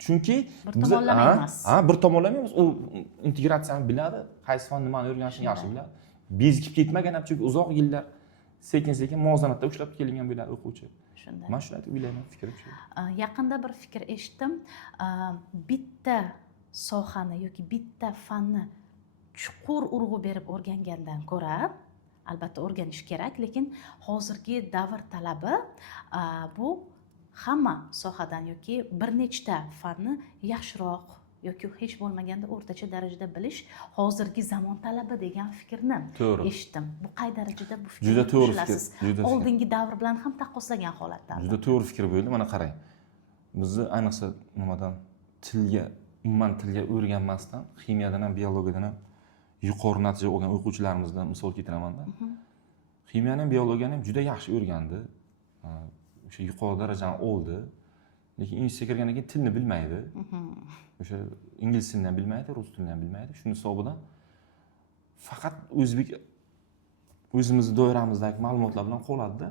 Chunki Bir tomonlama emas. Ha, bir tomonlama emas. U integratsiyani biladi, qaysi fan nimani o'rganishni yaxshi biladi. Bezikib ketmagan ham, chunki uzoq yillar sekin-sekin muvozanatda ushlab kelingan bo'ladi o'quvchi. Shunday. Men shuni aytib bilaman, fikrim shu. Yaqinda bir fikr eshitdim. Bitta sohani yoki bitta fanni chuqur urg'u berib o'rgangandan ko'ra, albatta o'rganish kerak, lekin hozirgi davr talabi bu hamma sohadan yoki bir nechta fanni yaxshiroq yoki hech bo'lmaganda o'rtacha darajada bilish hozirgi zamon talabi degan fikrni To'g'ri. eshitdim. Bu qay darajada bu fikrga Juda to'g'ri qo'shilasiz? fikr, juda fikr. Oldingi davr bilan ham taqqoslagan holatda. Juda to'g'ri fikr bo'ldi. Mana qarang. Bizni ayniqsa nimadan umuman tilga o'rganmasdan, ximiyadan ham, biologiyadan ham yuqori natija olgan o'quvchilarimizdan misol keltiraman-da. Ximiyani ham, biologiyani ham juda yaxshi o'rgandi. O'sha yuqori darajani oldi. Lekin institutga kirgandan keyin tilni bilmaydi. O'sha ingliz tilini ham bilmaydi, rus tilini ham bilmaydi. Shuni hisobidan faqat o'zimizni doiramizdagi ma'lumotlar bilan qoladi-da,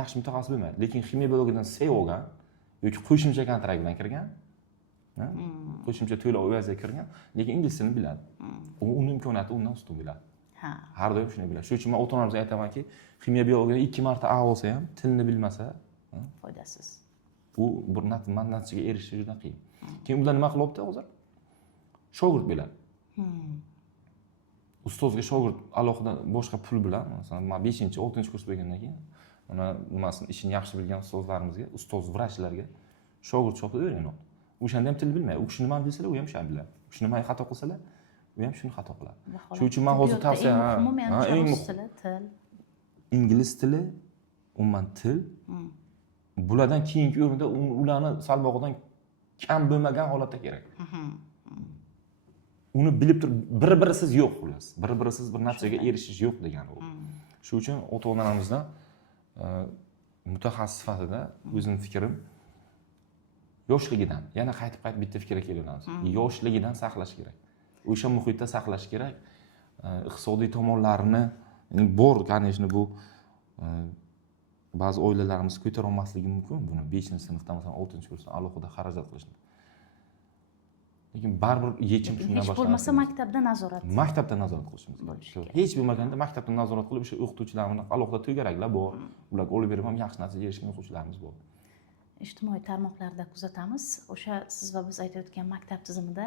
yaxshi mutaxassis bo'lmaydi. Lekin ximiya biologiyadan C olgan yoki qo'shimcha kontrakt bilan kirgan, qo'shimcha to'lov evaziga kirgan, lekin ingliz tilini biladi. Uning imkoniyati undan ustun bo'ladi. Ha. Har doim shuni biladi. Shuning uchun men ota-onamizga aytamanki, ximiya biologiyadan 2 marta A olsa ham, tilni bilmasa, Foydasiz. u bir natijaga erishish juda qiyin. Keyin ular nima qilyapti hozir? Shogird bo'ladi. Ustozga shogird alohida boshqa pul bilan, masalan, men 5-6 kurs bo'lgandan keyin mana nimasini ishini yaxshi bilgan ustozlarimizga, ustoz vrachlarga shogird chopib o'rganyapti. O'shanda ham til bilmaydi. U kishi nimani bilsalar, u ham shuni biladi. U kishi nimani xato qilsalar, u ham shuni xato qiladi. Shuning uchun men hozir tavsiya, eng muhimi til. ingliz tili, umuman til. Bulardan keyingi o'rinda ularni salbog'idan kam bo'lmagan holatda kerak. Uni bilib turib bir-birisiz yo'q xullas. Bir-birisiz bir natijaga erishish yo'q degani u. Shuning uchun ota-onalarimizdan mutaxassis sifatida o'zim fikrim yoshligidan, yana qaytib bitta fikrga kelaveramiz. Yoshligidan saqlash kerak. O'sha muhitda saqlash kerak. Iqtisodiy tomonlarini bor, конечно, bu ba'zi oilalarimiz ko'tara olmasligi mumkin. Buni 5-sinfdan masalan 6-kursdan alohida xarajat qilishni. Lekin baribir yechim shundan boshlanadi. Hech bo'lmasa maktabda nazorat. Maktabda nazorat qilishimiz kerak. Hech bo'lmaganda maktabda nazorat qilib, o'sha o'qituvchilarimizni alohida to'garaklar bor. Ularga olib berib ham yaxshi natija erishgan o'quvchilarimiz bor. Ijtimoiy tarmoqlarda kuzatamiz. O'sha siz va biz aytayotgan maktab tizimida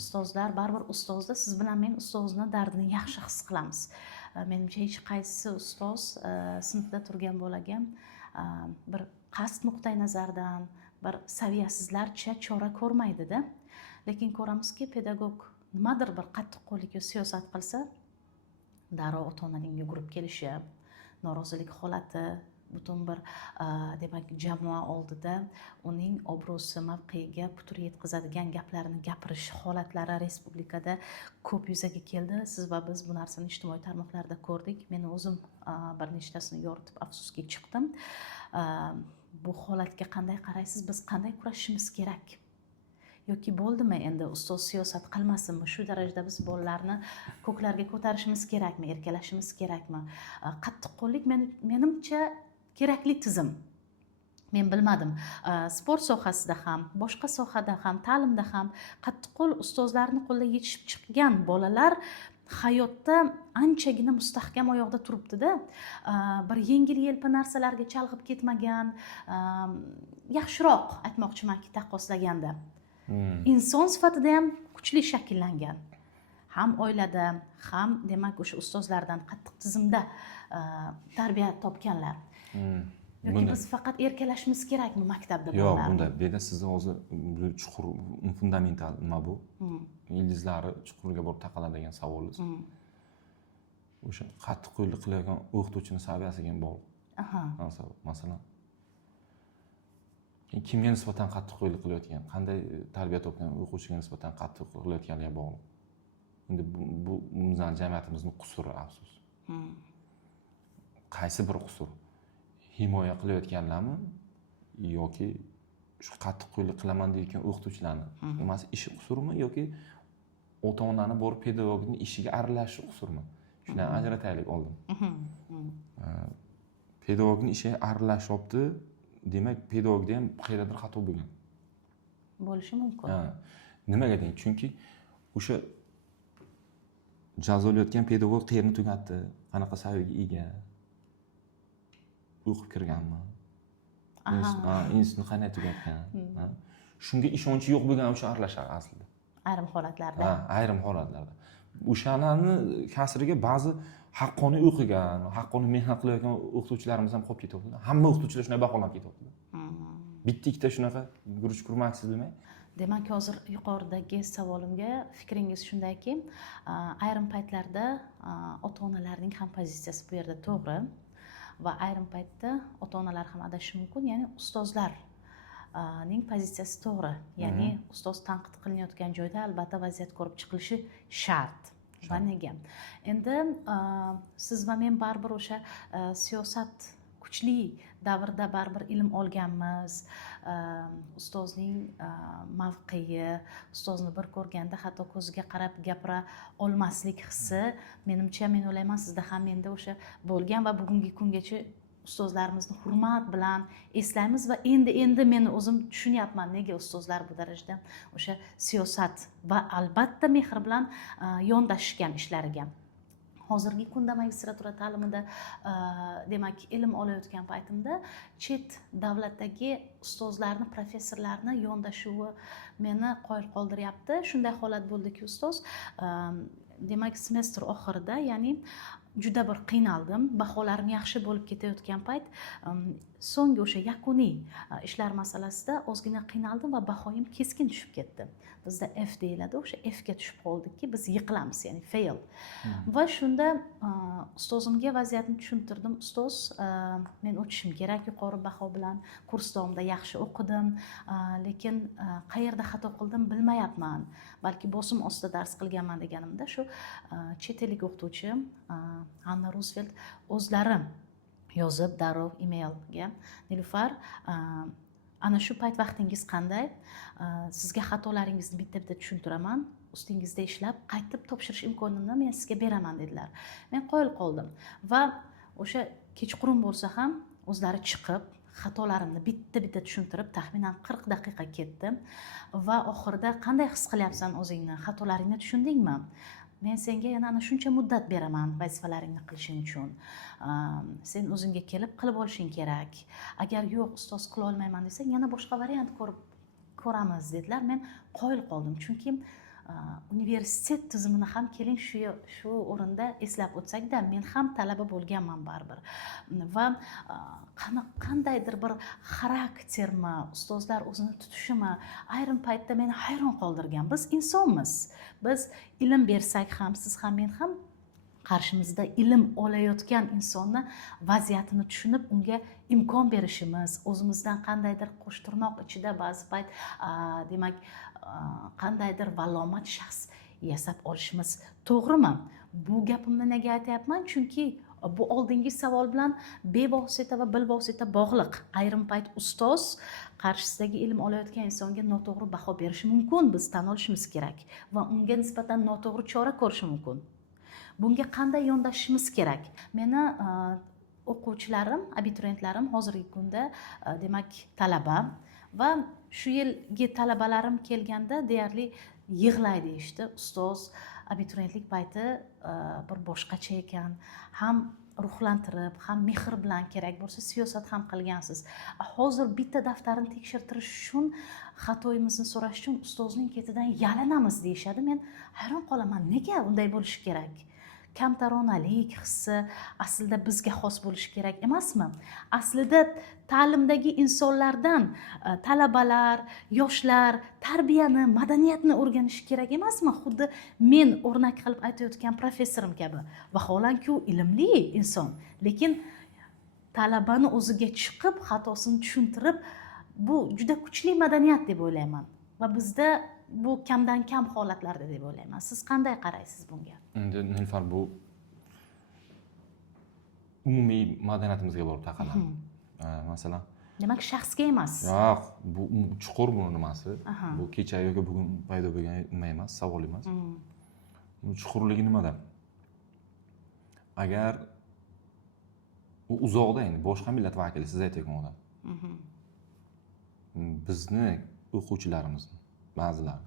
ustozlar, baribir ustozda siz bilan men ustozni dardini yaxshi his qilamiz. Menimcha hech qaysi ustoz sinfda turgan bo'lagan bir qasd nuqtai nazardan bir saviyasizlarcha chora ko'rmaydi-da. Lekin ko'ramizki, pedagog nimadir bir qattiqqo'llik yoki siyosat qilsa, darrov ota-onaning yugurib kelishi, norozilik holati, butun bir demak jamoa oldida uning obro'si, mavqeiga putur yetkazadigan gaplarni gapirish holatlari respublikada ko'p yuzaga keldi. Siz va biz bu narsani ijtimoiy tarmoqlarda ko'rdik. Men o'zim bir nechtasini yoritib afsuski chiqdim. Bu holatga qanday qaraysiz? Biz qanday kurashishimiz kerak? yoki bo'ldimi endi ustoz siyosat qilmasinmi, shu darajada biz bolalarni ko'klarga ko'tarishimiz kerakmi, erkalashimiz kerakmi? Qattiqqo'llik menimcha kerakli tizim. Men bilmadim, sport sohasida ham, boshqa sohada ham, ta'limda ham qattiqqo'l ustozlarni qo'lida yetishib chiqqan bolalar hayotda anchagina mustahkam oyoqda turibdida. Bir yengil-yelpi narsalarga chalg'ib ketmagan, yaxshiroq aytmoqchimanki taqqoslaganda. Inson sifatida ham kuchli shakllangan. Ham oilada, ham demak o'sha ustozlardan qattiq tizimda tarbiya topganlar. Yoki biz faqat erkalashimiz kerakmi maktabda bolalarni? Yo'q, bunda bu yerda sizni hozir chuqur fundamental nima bu? Ildizlari chuqurga borib taqaladigan savolingiz. O'sha qattiqqo'llik qilayotgan o'qituvchini saviyasiga ham bog'liq. Masalan, kimga nisbatan qattiqqo'llik qilayotgan, qanday tarbiya topgan o'quvchiga nisbatan qattiq qilayotganiga bog'liq. Endi bu bizning jamiyatimizning qusuri, afsus. Qaysi bir qusur? Himoya qilayotganlarmi yoki shu qattiqqo'llik qilaman deyotgan o'qituvchilarni nimasi ishi qusurmi yoki ota-onani borib pedagogning ishiga aralashishi qusurmi? Shundan ajrataylik oldin. Pedagogning ishiga aralashyapti, demak pedagogda ham qayerdadir xato bo'lgan. Bo'lishi mumkin. Nimaga deng? Chunki o'sha jazolayotgan pedagog qayerni tugatdi, qanaqa saviyaga ega, o'qib kirganmi, institutni qanday tugatgan, shunga ishonchi yo'q bo'lgan o'sha aralashadi aslida. Ayrim holatlarda. Ayrim holatlarda. O'shalarni kasriga ba'zi haqqoniy o'qigan, haqqoniy mehnat qilayotgan o'qituvchilarimiz ham qolib ketyapti. Hamma o'qituvchilar shunday baholanib ketyapti. Bitta-ikkita shunaqa guruch kurmaksiz bilmay. Demak, hozir yuqoridagi savolimga fikringiz shundayki, ayrim paytlarda ota-onalarning ham pozitsiyasi bu yerda to'g'ri va ayrim paytda ota-onalar ham adashishi mumkin, ya'ni ustozlarning pozitsiyasi to'g'ri. Ya'ni ustoz tanqid qilinayotgan joyda albatta vaziyat ko'rib chiqilishi shart. Va nega? Endi siz va men baribir o'sha siyosat kuchli davrda baribir ilm olganmiz. Ustozning mavqei, ustozni bir ko'rganda hatto ko'ziga qarab gapira olmaslik hissi, menimcha, men o'ylayman sizda ham menda o'sha bo'lgan va bugungi kungacha ustozlarimizni hurmat bilan eslaymiz va endi men o'zim tushunyapman nega ustozlar bu darajada o'sha siyosat va albatta mehr bilan yondashishgan ishlariga. Hozirgi kunda magistratura ta'limida demak ilm olayotgan paytimda chet davlatdagi ustozlarni, professorlarni yondashuvi meni qoyil qoldiryapti. Shunday holat bo'ldiki, ustoz demak semestr oxirida, ya'ni juda bir qiynaldim. Baholarim yaxshi bo'lib ketayotgan payt so'nggi o'sha yakuniy ishlar masalasida ozgina qiynaldim va bahoyim keskin tushib ketdi. Bizda F deyiladi, o'sha F ga tushib qoldikki, biz yiqilamiz, ya'ni fail. Va shunda ustozimga vaziyatni tushuntirdim. Ustoz, men o'tishim kerak yuqori baho bilan, kurs davomida yaxshi o'qidim, lekin qayerda xato qildim bilmayapman. Balki bosim ostida dars qilganman deganimda, shu chet ellik o'qituvchi Anna Roosevelt o'zlari yozib darrov emailga, Nilufar, ana shu payt vaqtingiz qanday? Sizga xatolaringizni bitta-bitta tushuntiraman. Ustingizda ishlab, qaytib topshirish imkonini men sizga beraman dedilar. Men qoyil qoldim va o'sha kechqurun bo'lsa ham o'zlari chiqib, xatolarimni bitta-bitta tushuntirib, taxminan 40 daqiqa ketdi va oxirida qanday his qilyapsan o'zingni? Xatolaringni tushundingmi? Men senga yana ana shuncha muddat beraman vazifalaringni qilishing uchun. Sen o'zingga kelib qilib olishing kerak. Agar yo'q, ustoz qila olmayman desang, yana boshqa variant ko'ramiz dedilar. Men qoyil qoldim, chunki universitet tizimini ham keling shu o'rinda eslab o'tsak-da, men ham talaba bo'lganman baribir. Va qandaydir bir xaraktermi, ustozlar o'zini tutishimi ayrim paytda meni hayron qoldirgan. Biz insonmiz. Biz ilm bersak ham, siz ham, men ham qarshimizda ilm olayotgan insonni vaziyatini tushunib, unga imkon berishimiz, o'zimizdan qandaydir qo'shtirnoq ichida ba'zi payt demak qandaydir valomat shaxs yasab olishimiz to'g'rimi? Bu gapimni nega aytyapman? Chunki bu oldingi savol bilan bevosita va bilvosita bog'liq. Ayrim payt ustoz qarshisidagi ilm olayotgan insonga noto'g'ri baho berishi mumkin, biz tan olishimiz kerak va unga nisbatan noto'g'ri chora ko'rishi mumkin. Bunga qanday yondashishimiz kerak? Meni o'quvchilarim, abituriyentlarim hozirgi kunda demak talaba va shu yilgi talabalarim kelganda deyarli yig'laydi deyishdi. Ustoz, abituriyentlik payti bir boshqacha ekan, ham ruhlantirib, ham mehr bilan kerak bo'lsa siyosat ham qilgansiz. Hozir bitta daftarni tekshirtirish uchun, xatoyimizni so'rash uchun ustozning ketidan yalinamiz deyishadi. Men hayron qolaman, nega unday bo'lishi kerak? Kamtaronalik hissi aslida bizga xos bo'lishi kerak emasmi? Aslida ta'limdagi insonlardan talabalar, yoshlar tarbiyani, madaniyatni o'rganishi kerak emasmi? Xuddi men o'rnak qilib aytayotgan professorim kabi. Vaholanki u ilmli inson, lekin talabani o'ziga chiqib, xatosini tushuntirib, bu juda kuchli madaniyat deb o'ylayman. Va bizda bu kamdan kam holatlarda deb o'ylayman. Siz qanday qaraysiz bunga? Endi Nilufar, bu umumiy madaniyatimizga borib taqaladi. Masalan, demak shaxsga emas. Yo'q, bu chuqur bu nimasi. Bu kecha yoki bugun paydo bo'lgan nima emas, savol emas. Bu chuqurligi nimada? Agar u uzoqda, endi boshqa millat vakili, siz aytayotgan odam. Bizni o'quvchilarimizni ba'zilar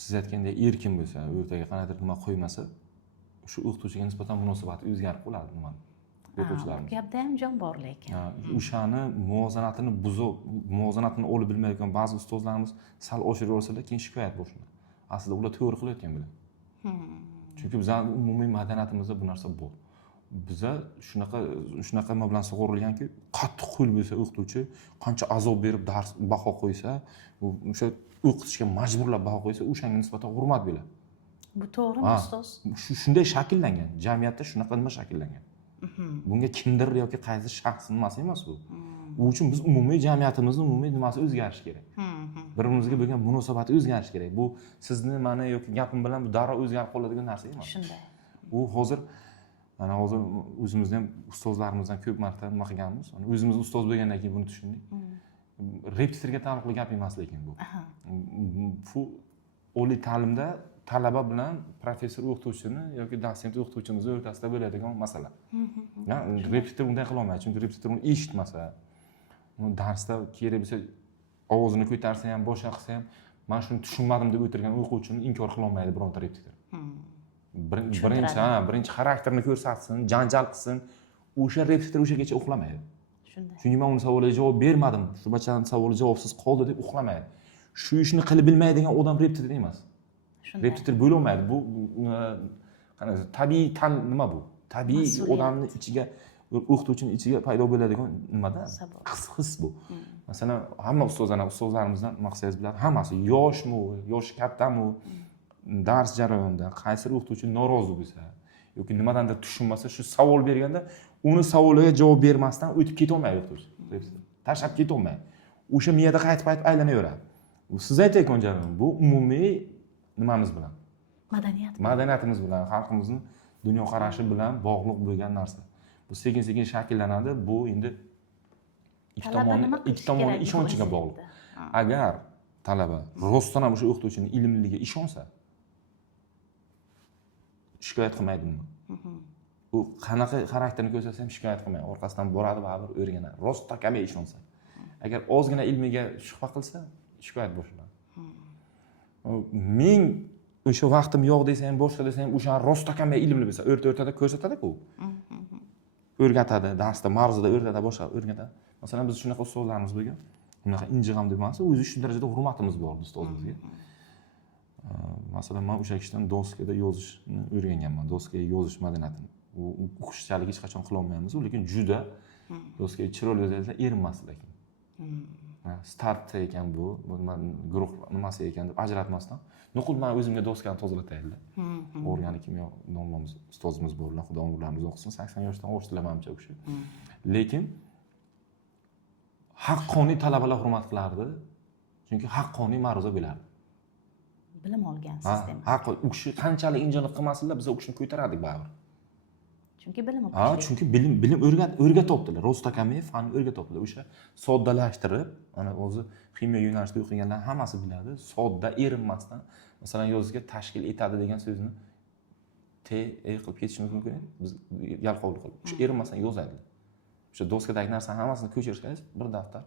siz aytgandek erkin bo'lsa, o'rtaga qanaqadir nima qo'ymasa, shu o'qituvchiga nisbatan munosabati o'zgarib qoladi nima? O'quvchilarimiz. Gapda ham jon bor lekin. O'shani muvozanatini olib bilmayotgan ba'zi ustozlarimiz sal oshirib olsalar, keyin shikoyat boshlanadi. Aslida ular to'g'ri qilayotgan bilan. Chunki bizning umumiy madaniyatimizda bu narsa bor. Biza shunaqa nima bilan sug'orilganki, qattiq qo'l bo'lsa o'qituvchi, qancha azob berib dars baho qo'ysa, o'sha o'qitishga majburlab baho qo'ysa, o'shanga nisbatan hurmat bo'ladi. Bu to'g'rimi ustoz? Shunday shakllangan, jamiyatda shunaqa nima shakllangan. Bunga kimdir yoki qaysi shaxs nimasi emas bu. U uchun biz umumiy jamiyatimizni umumiy nimasi o'zgarishi kerak. Bir-birimizga bo'lgan munosabati o'zgarishi kerak. Bu sizni mani yoki gapim bilan bu darrov o'zgarib qoladigan narsa emas. Shunday. U hozir o'zimizda ham ustozlarimizdan ko'p marta nima qilganmiz. O'zimiz ustoz bo'lgandan keyin buni tushundik. Repetitorga taalluqli gap emas lekin bu. Bu oliy ta'limda talaba bilan professor o'qituvchini yoki dotsent o'qituvchimizni o'rtasida bo'ladigan masala. Repetitor unday qila olmaydi, chunki repetitor uni eshitmasa, uni darsda kerak bo'lsa ovozini ko'tarsa ham, boshqa qilsa ham, men shuni tushunmadim deb o'tirgan o'quvchini inkor qila olmaydi bironta repetitor. Birinchi xarakterini ko'rsatsin, janjal qilsin, o'sha repetitor o'shagacha uxlamaydi. Shunday. Chunki men uni savoliga javob bermadim, shu bachani savoli javobsiz qoldi deb uxlamaydi. Shu ishni qilib bilmaydigan odam repetitor emas. Repetitor bo'la olmaydi. Bu qanaqa tabiiy nima bu? Tabiiy odamni ichiga, o'qituvchining ichiga paydo bo'ladigan nimada? His bu. Masalan, hamma ustozlarimizdan maqsadingiz bilan hammasi yoshmi, yoshi kattami, dars jarayonida qaysi o'qituvchi norozi bo'lsa yoki nimadandir tushunmasa, shu savol berganda uni savoliga javob bermasdan o'tib keta olmaydi o'qituvchi. Tashlab keta olmaydi. O'sha miyada qaytib aylanaveradi. Siz aytayotgan jarayon bu umumiy nimamiz bilan? Madaniyatimiz bilan, xalqimizning dunyoqarashi bilan bog'liq bo'lgan narsa. Bu sekin-sekin shakllanadi. Bu endi ikki tomonning ishonchiga bog'liq. Agar talaba rostdan ham o'sha o'qituvchining ilmliligiga ishonsa, shikoyat qilmaydimi? U qanaqa xarakterni ko'rsatsa ham shikoyat qilmaydi. Orqasidan boradi va bir o'rganadi. Rostdan ishonsa. Agar ozgina ilmiga shubha qilsa, shikoyat boshlanadi. Men o'sha vaqtim yo'q desa ham, boshqa desa ham, o'sha rostdan ilmli bo'lsa, o'rta-o'rtada ko'rsatadi-ku. O'rgatadi, darsda, mavzuda o'rgatadi, boshqa o'rgatadi. Masalan, biz shunaqa ustozlarimiz bo'lgan. Bunaqa injiqam deb emas, o'zi shu darajada hurmatimiz bor ustozimizga. Masalan, men o'sha kishidan doskada yozishni o'rganganman, doskaga yozish madaniyatini. U o'qishchalik hech qachon qila olmaymiz, lekin juda doskaga chiroyli yozadilar, erinmas lekin. Startda ekan bu guruh nimasi ekan deb ajratmasdan, nuqul men o'zimga doskani tozalataylar. Organik kimyo nomlamiz ustozimiz bor, Xudo umrlarimizni o'qisin, 80 yoshdan o'qishdilar menimcha o'sha. Lekin haqqoniy talabalar hurmat qilardi, chunki haqqoniy ma'ruza bo'lardi. Bilim olgan siz demak. Haq, u kishi qanchalik injiqlik qilmasinlar, biz o'qishni ko'tarardik baribir. chunki bilimi Ha, kuchli. chunki bilim o'rgatyaptilar. Ro'stakamey fanni o'rgatyaptilar. O'sha soddalashtirib, mana o'zi ximiya yo'nalishida o'qiganlar hammasi biladi. Sodda erinmasdan, masalan, yozga tashkil etadi degan so'zni qilib ketishimiz mumkin edi. Biz yalqovlik qilib. O'sha erinmasdan yozadilar. O'sha doskadagi narsaning hammasini ko'chirsangiz, bir daftar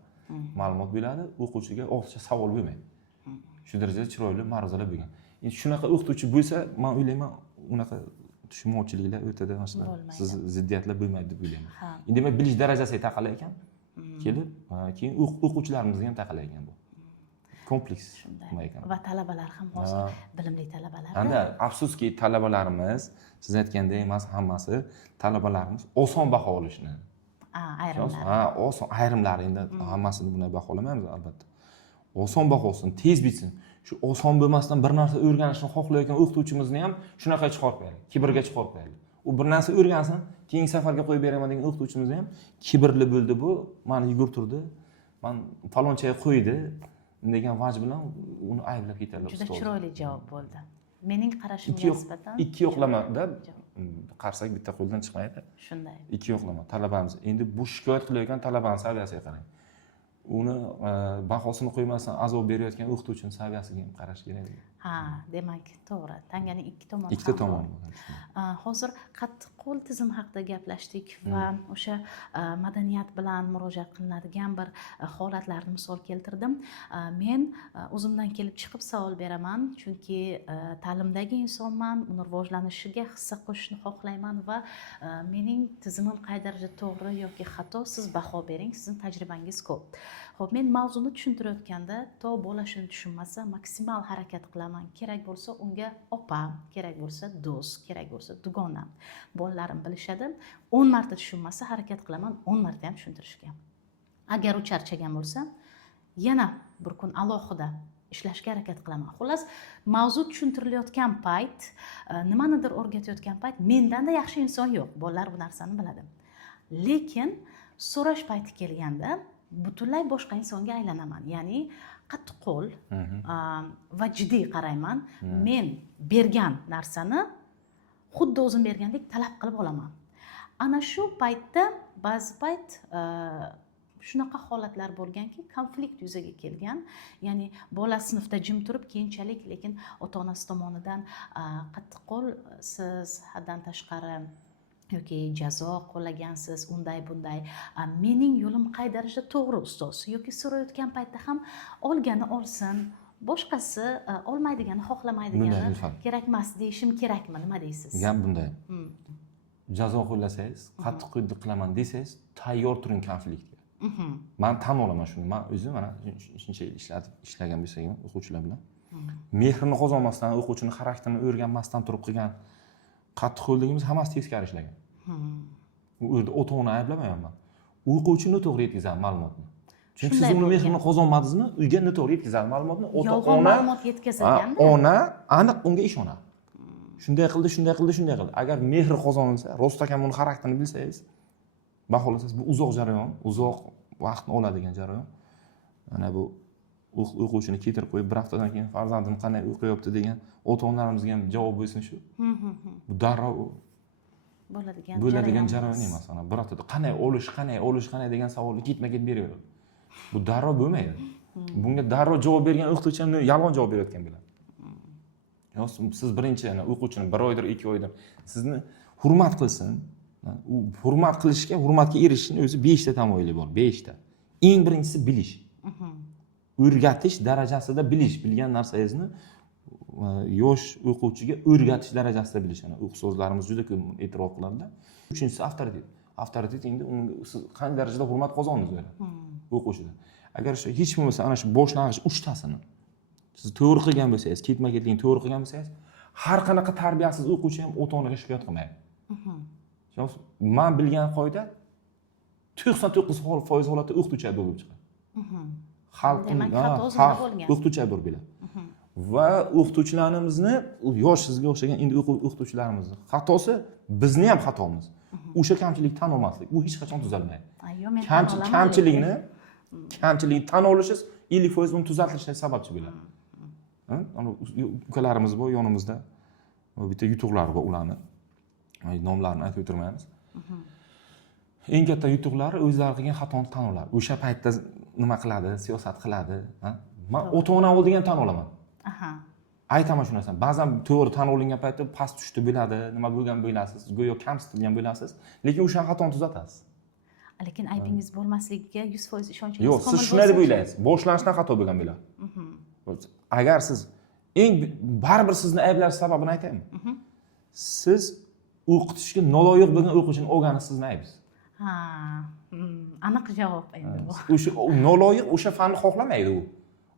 ma'lumot bo'ladi, o'quvchiga ortiqcha savol bo'lmaydi. Shu darajada chiroyli ma'ruzalar bo'lgan. Endi shunaqa o'qituvchi bo'lsa, men o'ylayman, unaqa tushunmovchiliklar o'tada masalan siz ziddiyatlar bo'lmaydi deb o'ylayman. Endi demak bilish darajasiga taqalar ekan. Kelib, keyin o'quvchilarimizga ham taqalar ekan bu. Kompleks nima ekan. Va talabalar ham hozir bilimli talabalar. Endi afsuski talabalarimiz siz aytgandek emas hammasi talabalarimiz oson baho olishni. Ayrimlar. Oson ayrimlari endi hammasini bunday baholamaymiz albatta. Oson baho olsin, tez bitsin. Shu oson bo'lmasdan bir narsa o'rganishni xohlayotgan o'qituvchimizni ham shunaqa chiqarib qo'yaylik, kibrga chiqarib qo'yaylik. U bir narsa o'rgansin, keyingi safarga qo'yib beraman degan o'qituvchimizni ham kibrli bo'ldi bu, meni yugurtirdi, men falonchaga qo'ydi degan vaj bilan uni ayblab ketadilar. Juda chiroyli javob bo'ldi. Mening qarashimga nisbatan ikki yo'qlamada qarsak bitta qo'ldan chiqmaydi. Shunday. Ikki yo'qlama talabamiz. Endi bu shikoyat qilayotgan talabaning saviyasiga qarang. Uni bahosini qo'ymasdan azob berayotgan o'qituvchining saviyasiga ham qarash kerak. Demak, to'g'ri. Tanganing ikki tomoni. Ikkita tomoni. Hozir qattiqqo'l tizim haqida gaplashdik va o'sha madaniyat bilan murojaat qilinadigan bir holatlarni misol keltirdim. Men o'zimdan kelib chiqib savol beraman, chunki ta'limdagi insonman, uni rivojlanishiga hissa qo'shishni xohlayman va mening tizimim qay darajada to'g'ri yoki xato, siz baho bering, sizning tajribangiz ko'p. Xo'p, men mavzuni tushuntirayotganda to bola shuni tushunmasa, maksimal harakat qilaman. Kerak bo'lsa unga opa, kerak bo'lsa do'st, kerak bo'lsa dugona. Bolalarim bilishadi. 10 marta tushunmasa harakat qilaman 10 marta ham tushuntirishga. Agar u charchagan bo'lsa, yana bir kun alohida ishlashga harakat qilaman. Xullas, mavzu tushuntirilayotgan payt, nimanidir o'rgatayotgan payt mendanda yaxshi inson yo'q. Bolalar bu narsani biladi. Lekin so'rash payti kelganda butunlay boshqa insonga aylanaman. Ya'ni qattiqqo'l va jiddiy qarayman. Men bergan narsani xuddi o'zim bergandek talab qilib olaman. Ana shu paytda ba'zi payt shunaqa holatlar bo'lganki, konflikt yuzaga kelgan. Ya'ni bola sinfda jim turib, keyinchalik lekin ota-onasi tomonidan qattiqqo'l siz haddan tashqari yoki jazo qo'llagansiz, unday bunday. Mening yo'lim qay darajada to'g'ri ustoz yoki so'rayotgan paytda ham olgani olsin, boshqasi olmaydigani, xohlamaydigani kerakmas deyishim kerakmi? Nima deysiz? Gap bunday. Jazo qo'llasangiz, qattiq qilaman desangiz, tayyor turing konfliktga. Men tan olaman shuni. Men o'zim mana shuncha yil ishlagan bo'lsam, o'quvchilar bilan mehrini qozonmasdan, o'quvchining xarakterini o'rganmasdan turib qilgan qattiqqo'lligimiz hammasi teskari ishlagan. U yerda ota-ona ayblamayapman. O'quvchi noto'g'ri yetkazadi ma'lumotni. Chunki siz uni mehrini qozonmadingizmi, uyga noto'g'ri yetkazadi ma'lumotni. Ota-ona ma'lumot yetkazganda ona aniq unga ishonadi. Shunday qildi, shunday qildi, shunday qildi. Agar mehri qozonilsa, rostakam uni xarakterini bilsangiz, baholasangiz, bu uzoq jarayon, uzoq vaqtni oladigan jarayon. Mana bu o'quvchini ketirib qo'yib, bir haftadan keyin farzandim qanday o'qiyapti degan ota-onalarimizga ham javob bo'lsin shu. Bu darrov bo'ladigan jarayon emas. Ana bir haftada qanday olish degan savolni ketma-ket beraveradi. Bu darrov bo'lmaydi. Bunga darrov javob bergan o'qituvchi ham yolg'on javob berayotgan bo'ladi. Siz birinchi o'quvchini 1 oydir, 2 oydir sizni hurmat qilsin. U hurmat qilishga, hurmatga erishishning o'zi 5 ta tamoyili bor, 5 ta. Eng birinchisi bilish. O'rgatish darajasida bilish, bilgan narsangizni yosh o'quvchiga o'rgatish darajasida bilish. Ana o'q so'zlarimiz juda ko'p e'tirof qiladi. Uchinchisi avtoritet. Avtoritet endi unga siz qanday darajada hurmat qozondingiz o'zi o'quvchidan. Agar shu hech bo'lmasa ana shu boshlang'ich 3 tasini siz to'g'ri qilgan bo'lsangiz, ketma-ketlikni to'g'ri qilgan bo'lsangiz, har qanaqa tarbiyasiz o'quvchi ham ota-onaga shikoyat qilmaydi. Men bilgan qoida 99% holatda o'qituvchi aybdor bo'lib chiqadi. Demak, xato o'zida bo'lgan. O'qituvchi aybdor bo'ladi. Va o'qituvchilarimizni, yosh sizga o'xshagan endi o'qituvchilarimizni xatosi bizni ham xatomiz. O'sha kamchilikni tan olmaslik, u hech qachon tuzalmaydi. Kamchilikni tan olishingiz 50% uni tuzatishga sababchi bo'ladi. Ana ukalarimiz bor yonimizda. Bitta yutuqlari bor ularni. nomlarini aytib o'tirmaymiz. Eng katta yutuqlari o'zlari qilgan xatoni tan oladi. O'sha paytda nima qiladi, siyosat qiladi. Men ota-ona oldinga ham tan olaman. Aytaman shu narsani. Ba'zan to'g'ri tan olingan paytda past tushdi bo'ladi, nima bo'lgan bo'lasiz, go'yo kamsitilgan bo'lasiz, lekin o'sha xatoni tuzatasiz. Lekin aybingiz bo'lmasligiga 100% ishonchingiz yo'q, siz shunday deb o'ylaysiz. Boshlanishdan xato bo'lgan bo'ladi. Agar siz baribir sizni ayblash sababini aytaymi? Siz o'qitishga noloyiq bo'lgan o'quvchini olganingiz sizni aybingiz. Aniq javob endi bu. O'sha noloyiq o'sha fanni xohlamaydi u.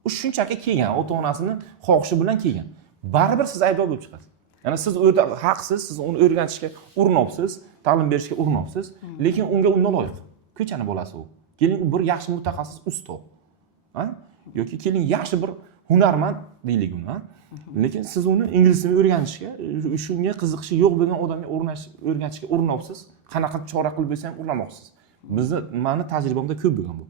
U shunchaki kelgan, ota-onasini xohishi bilan kelgan. Baribir siz aybdor bo'lib chiqasiz. Ya'ni siz o'ta haqsiz, siz uni o'rganishga urinibsiz, ta'lim berishga urinibsiz, lekin unga u noloyiq. Ko'chani bolasi u. Keling u bir yaxshi mutaxassis ustoz. Yoki keling yaxshi bir hunarmand deylik uni, lekin siz uni ingliz tilini o'rganishga, shunga qiziqishi yo'q bo'lgan odamga o'rganishga urinibsiz, qanaqa chora qilib bo'lsa ham urinmoqsiz. Meni tajribamda ko'p bo'lgan bu.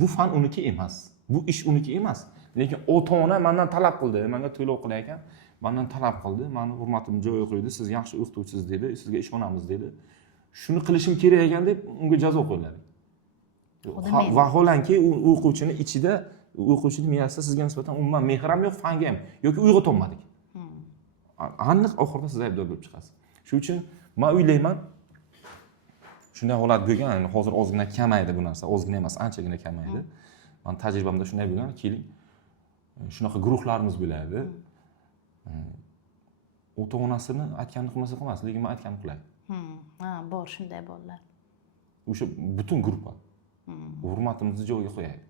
Bu fan uniki emas. Bu ish uniki emas. Lekin ota-ona mendan talab qildi, menga to'lov qilar ekan, mendan talab qildi, meni hurmatimni joyiga qo'ydi, siz yaxshi o'qituvchisiz dedi, sizga ishonamiz dedi. Shuni qilishim kerak ekan deb unga jazo qo'yiladi. Vaholanki u o'quvchini ichida, o'quvchining miyasida sizga nisbatan umuman mehr ham yo'q, fanga ham yoki uyg'a topmadik. Aniq oxirida siz aybdor bo'lib chiqasiz. Shuning uchun men o'ylayman, shunday holat bo'lgan, hozir ozgina kamaydi bu narsa, ozgina emas, anchagina kamaydi. Men tajribamda shunday bo'lgan, keling, shunaqa guruhlarimiz bo'ladi. Ota-onasini aytganini qilmasa qilmas, lekin men aytganimni qiladi. Bor shunday bolalar. O'sha butun guruh hurmatimizni joyiga qo'yadi.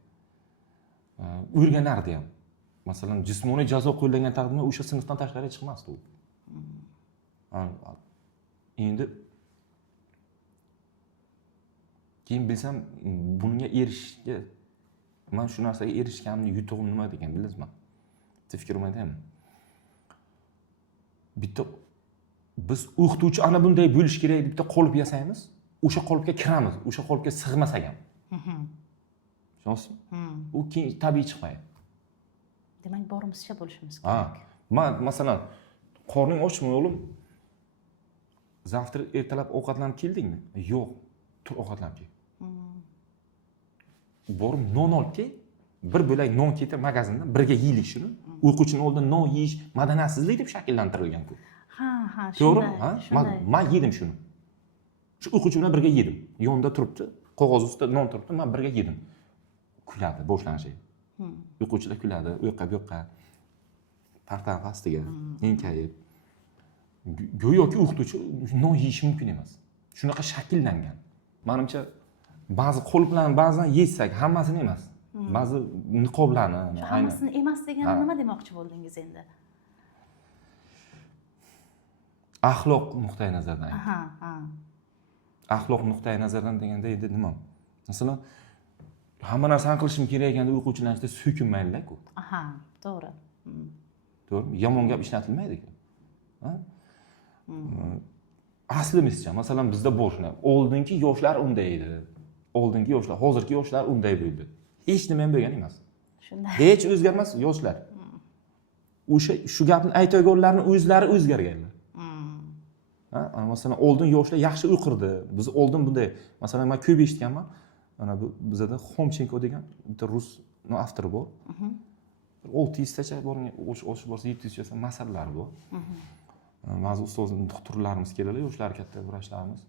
O'rganardi ham. Masalan, jismoniy jazo qo'llangan taqdirda o'sha sinfdan tashqariga chiqmasdi u. Endi keyin bilsam, bunga erishishga, men shu narsaga erishganimni yutug'im nima degan bilasizmi? Bitta fikrimni aytaymi? Bitta biz o'qituvchi ana bunday bo'lish kerak deb bitta qolip yasaymiz, o'sha qolipga kiramiz, o'sha qolipga sig'masak ham. Tushunasizmi? U keyin tabiiy chiqmaydi. Demak, borimizcha bo'lishimiz kerak. Men masalan, qorning ochmi o'g'lim? Zavtr ertalab ovqatlanib keldingmi? Yo'q, tur ovqatlanib kel. Borib non olib kel, bir bo'lak non ketib magazindan birga yeylik shuni. O'quvchining oldida non yeyish madaniyatsizlik deb shakllantirilgan ku. To'g'rimi? Men yedim shuni. Shu o'quvchi bilan birga yedim. Yonida turibdi, qog'oz ustida non turibdi, men birga yedim. Kuladi boshlanishi. O'quvchilar kuladi, u yoqqa bu yoqqa. Parta pastiga, enkayib. Go'yoki o'qituvchi non yeyishi mumkin emas. Shunaqa shakllangan. Menimcha ba'zi qo'llarni ba'zan yesak, hammasini emas. Ba'zi niqoblarni, hammasini emas degani nima demoqchi bo'ldingiz endi? Axloq nuqtai nazaridan. Axloq nuqtai nazaridan deganda endi nima? Masalan, hamma narsani qilishim kerak ekanda o'quvchilar ichida so'kinmaydilar-ku. To'g'ri. To'g'rimi? Yomon gap ishlatilmaydi-ku. Aslimizcha, masalan, bizda bor shunday. Oldingi yoshlar unday edi. Oldingi yoshlar, hozirgi yoshlar unday bo'ldi. Hech nima ham bo'lgan emas. Shunday. Hech o'zgarmas yoshlar. O'sha shu gapni aytayotganlarning o'zlari o'zgarganlar. Masalan, oldin yoshlar yaxshi o'qirdi. Biz oldin bunday, masalan, men ko'p eshitganman. Mana bu bizda Xomchenko degan bitta rus avtori bor. 600 tacha borgan, o'sha borsa 700 tacha masalalar bor. Ba'zi ustoz doktorlarimiz keladi, yoshlar katta vrachlarimiz.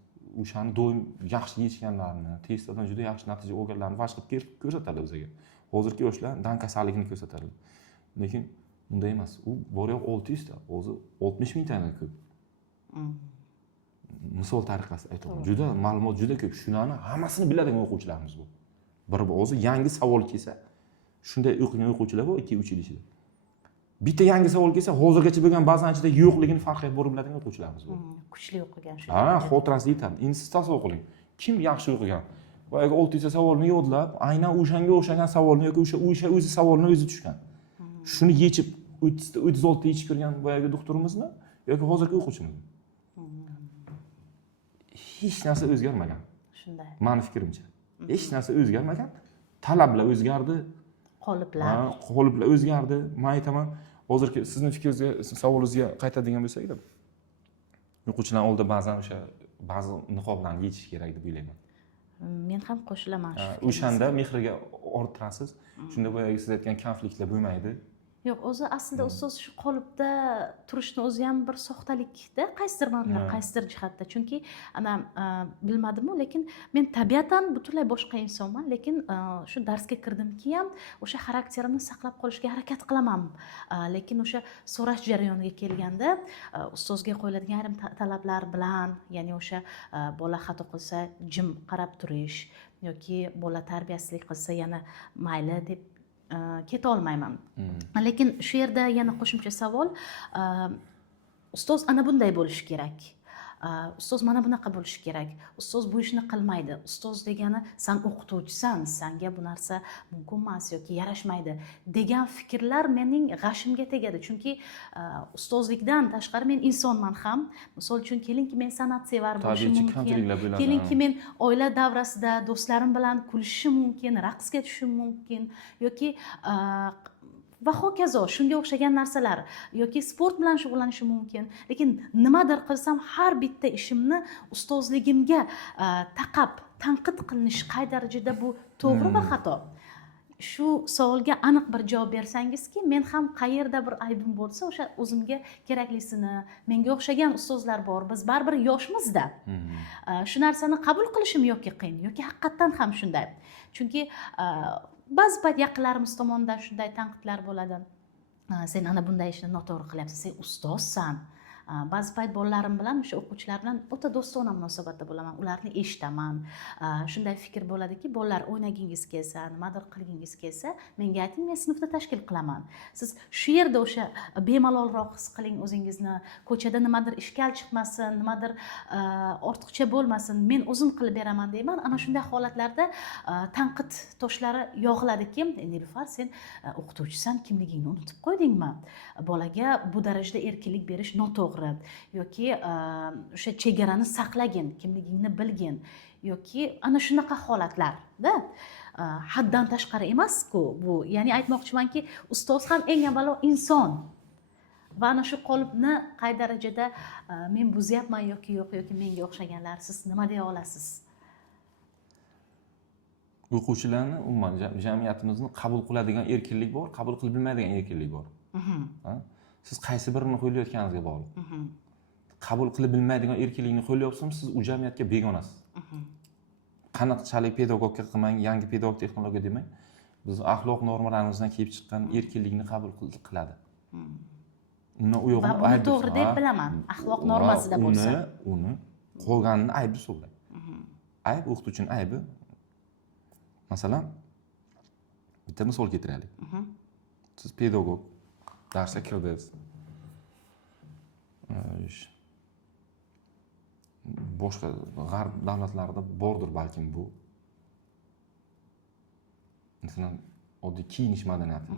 O'shani doim yaxshi yechganlarini, testdan juda yaxshi natija olganlarini fash qilib ko'rsatadi bizga. Hozirgi yoshlar dan kasalligini ko'rsatadi. Lekin bunday emas. U bor-yo'q 600 ta, o'zi 60 ming tadan ko'p. Misol tariqasida aytaman. Juda ma'lumot juda ko'p. Shunani hammasini biladigan o'quvchilarimiz bu. Bir o'zi yangi savol kelsa, shunday o'qigan o'quvchilar bor 2-3 yil ichida. Bitta yangi savol kelsa, hozirgacha bo'lgan ba'zan ichida yo'qligini farqlab borib biladigan o'quvchilarimiz bor. Kuchli o'qigan shu. Xotirasi yetadi. Endi siz tasavvur qiling. Kim yaxshi o'qigan? Boyaga 600 ta savolni yodlab, aynan o'shanga o'xshagan savolni yoki o'sha o'zi savolni o'zi tushgan. Shuni yechib 30 ta 36 ta yechib kirgan boyaga doktorimizmi yoki hozirgi o'quvchimizmi? Hech narsa o'zgarmagan. Shunday. Meni fikrimcha. Hech narsa o'zgarmagan. Talablar o'zgardi. Qoliplar o'zgardi. Men aytaman, hozirgi sizning fikringizga, savolingizga qaytadigan bo'lsak-da. o'quvchilar oldida ba'zan o'sha ba'zi niqoblarni yechish kerak deb o'ylayman. Men ham qo'shilaman shu fikrga. O'shanda mehriga orttirasiz. Shunda boyagi siz aytgan konfliktlar bo'lmaydi. Yo'q, o'zi aslida ustoz shu qolipda turishni o'zi ham bir soxtalikda, qaysidir ma'noda, qaysidir jihatda. Chunki ana bilmadim-u, lekin men tabiatan butunlay boshqa insonman, lekin shu darsga kirdimki ham o'sha xarakterimni saqlab qolishga harakat qilaman. Lekin o'sha so'rash jarayoniga kelganda ustozga qo'yiladigan ayrim talablar bilan, ya'ni o'sha bola xato qilsa jim qarab turish yoki bola tarbiyasizlik qilsa yana mayli deb keta olmayman. Lekin shu yerda yana qo'shimcha savol, ustoz ana bunday bo'lishi kerak. Ustoz mana bunaqa bo'lishi kerak. Ustoz bu ishni qilmaydi. Ustoz degani san o'qituvchisan, sanga bu narsa mumkin emas yoki yarashmaydi degan fikrlar mening g'ashimga tegadi. Chunki ustozlikdan tashqari men insonman ham. Misol uchun kelinki men san'atsevar bo'lishim mumkin. Kelinki men oila davrasida do'stlarim bilan kulishishim mumkin, raqsga tushishim mumkin yoki va hokazo shunga o'xshagan narsalar yoki sport bilan shug'ullanishim mumkin. Lekin nimadir qilsam har bitta ishimni ustozligimga taqab tanqid qilinish qay darajada bu to'g'ri va xato? Shu savolga aniq bir javob bersangizki, men ham qayerda bir aybim bo'lsa, o'sha o'zimga keraklisini, menga o'xshagan ustozlar bor. Biz baribir yoshmizda. Shu narsani qabul qilishim yoki qiyin, yoki haqiqatan ham shunday. Chunki ba'zi payt yaqinlarimiz tomonidan shunday tanqidlar bo'ladi. Sen ana bunday ishni noto'g'ri qilyapsan, sen ustozsan. Ba'zi payt bolalarim bilan, o'sha o'quvchilar bilan o'ta do'stona munosabatda bo'laman. Ularni eshitaman. Shunday fikr bo'ladiki, bolalar o'ynagingiz kelsa, nimadir qilgingiz kelsa, menga ayting, men sinfda tashkil qilaman. Siz shu yerda o'sha bemalolroq his qiling o'zingizni, ko'chada nimadir ishkal chiqmasin, nimadir ortiqcha bo'lmasin, men o'zim qilib beraman deyman. Ana shunday holatlarda tanqid toshlari yog'iladiki, Nilufar, sen o'qituvchisan, kimligingni unutib qo'ydingmi? Bolaga bu darajada erkinlik berish noto'g'ri. Yoki o'sha chegarani saqlagin, kimligingni bilgin yoki ana shunaqa holatlarda haddan tashqari emas-ku bu. Ya'ni aytmoqchimanki, ustoz ham eng avvalo inson. Va ana shu qolipni qay darajada men buzyapman yoki yo'q, yoki menga o'xshaganlar, siz nima deya olasiz? O'quvchilarni umuman jamiyatimizni qabul qiladigan erkinlik bor, qabul qilib bilmaydigan erkinlik bor. Siz qaysi birini qo'llayotganingizga bog'liq. Qabul qilib bilmaydigan erkinlikni qo'llayapsam, siz u jamiyatga begonasiz. Qanaqachalik pedagogika qilmang, yangi pedagog texnologiya demang, biz axloq normalarimizdan kelib chiqqan erkinlikni qabul qiladi. Uni u yo'g'ini va buni to'g'ri deb bilaman, axloq normasida bo'lsa. Uni qolganini ayb deb hisoblang. Ayb o'qituvchining aybi. Masalan, bitta misol keltiraylik. Siz pedagog darsga kirdingiz. Boshqa g'arb davlatlarida bordir balkim bu. Masalan, oddiy kiyinish madaniyati.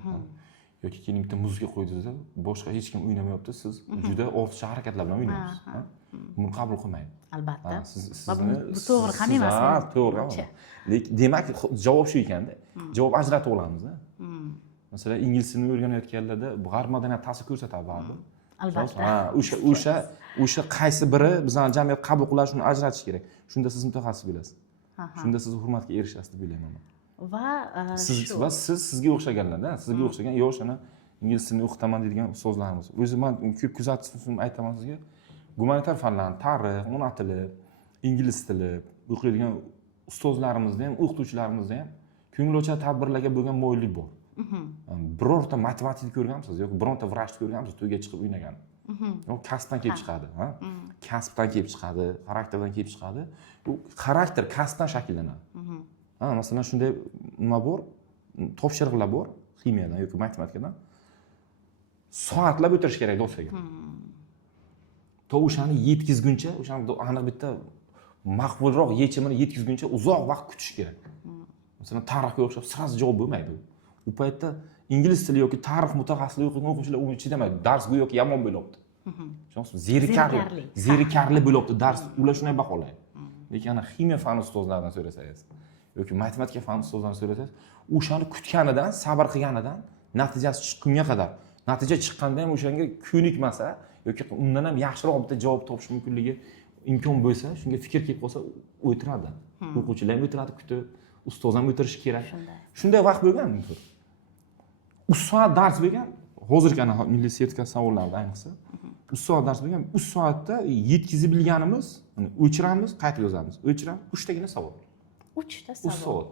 Yoki keyin bitta muzika qo'ydingizda, boshqa hech kim o'ynamayapti, siz juda ortiqcha harakatlar bilan o'ynayapsiz. Buni qabul qilmaydi. Albatta. Bu to'g'ri ham emas. To'g'ri. Lekin demak, javob shu ekanda. Javob ajratib olamiz-da. Masalan, ingliz tilini o'rganayotganlarda g'arb madaniyati ta'sir ko'rsatadi baribir. Albatta. O'sha qaysi biri bizning jamiyat qabul qiladi, shuni ajratish kerak. Shunda siz mutaxassis bo'lasiz. Shunda siz hurmatga erishasiz deb o'ylayman. Va sizga o'xshaganlarda, sizga o'xshagan yosh ana ingliz tilini o'qitaman deydigan ustozlarimiz. O'zim men ko'p kuzatishim aytaman sizga. Gumanitar fanlar, tarix, ona tili, ingliz tili o'qiydigan ustozlarimizda ham, o'qituvchilarimizda ham ko'ngilochar tadbirlarga bo'lgan moyillik bor. Birorta matematik ko'rganmisiz yoki bironta vrachni ko'rganmisiz to'yga chiqib o'ynagan? Yo'q, kasbdan kelib chiqadi, ha? Kasbdan kelib chiqadi, xarakterdan kelib chiqadi. Bu xarakter kasbdan shakllanadi. Masalan, shunday nima bor? Topshiriqlar bor, ximiyadan yoki matematikadan. Soatlab o'tirish kerak doskaga. To o'shani yetkizguncha, o'shani aniq bitta maqbulroq yechimini yetkizguncha uzoq vaqt kutish kerak. Masalan, tarixga o'xshab sirasi javob bo'lmaydi. U paytda ingliz tili yoki tarix mutaxassisligi o'qigan o'quvchilar uni chidamaydi. Dars go'yoki yomon bo'lyapti. Zerikarli bo'lyapti dars. Ular shunday baholaydi. Lekin ana ximiya fani ustozlaridan so'rasangiz yoki matematika fani ustozlaridan so'rasangiz, o'shani kutganidan, sabr qilganidan natijasi chiqqunga qadar natija chiqqanda ham o'shanga ko'nikmasa yoki undan ham yaxshiroq bitta javob topish mumkinligi imkon bo'lsa, shunga fikr kelib qolsa o'tiradi. O'quvchilar ham o'tiradi, kutib, ustoz ham o'tirishi kerak. Shunday vaqt bo'lgan. 3 soat dars bo'lgan. Hozirgi ana milliy sertifikat savollarida ayniqsa 3 soat dars bo'lgan. 3 soatda yetkazib bilganimiz, o'chiramiz, qayta yozamiz. O'chiramiz, 3 tagina savol. 3 ta savol. 3 soat.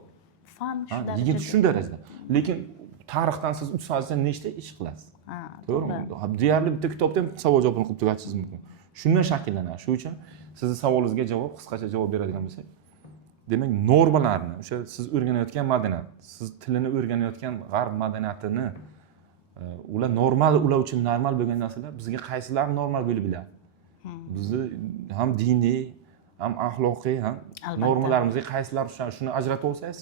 Fan shu Yigit darajada. shu darajada. Lekin tarixdan siz 3 soatda nechta ish qilasiz? To'g'rimi? Deyarli bitta kitobda ham savol javobini qilib tugatishingiz mumkin. Shundan shakllanadi. Shuning uchun sizni savolingizga javob qisqacha javob beradigan bo'lsak, demak, normalarni, o'sha siz o'rganayotgan madaniyat, siz tilini o'rganayotgan g'arb madaniyatini ular normal, ular uchun normal bo'lgan narsalar bizga qaysilari normal bo'lib biladi. Bizni ham diniy, ham axloqiy, ham normalarimizga qaysilari shuni ajratib olsangiz,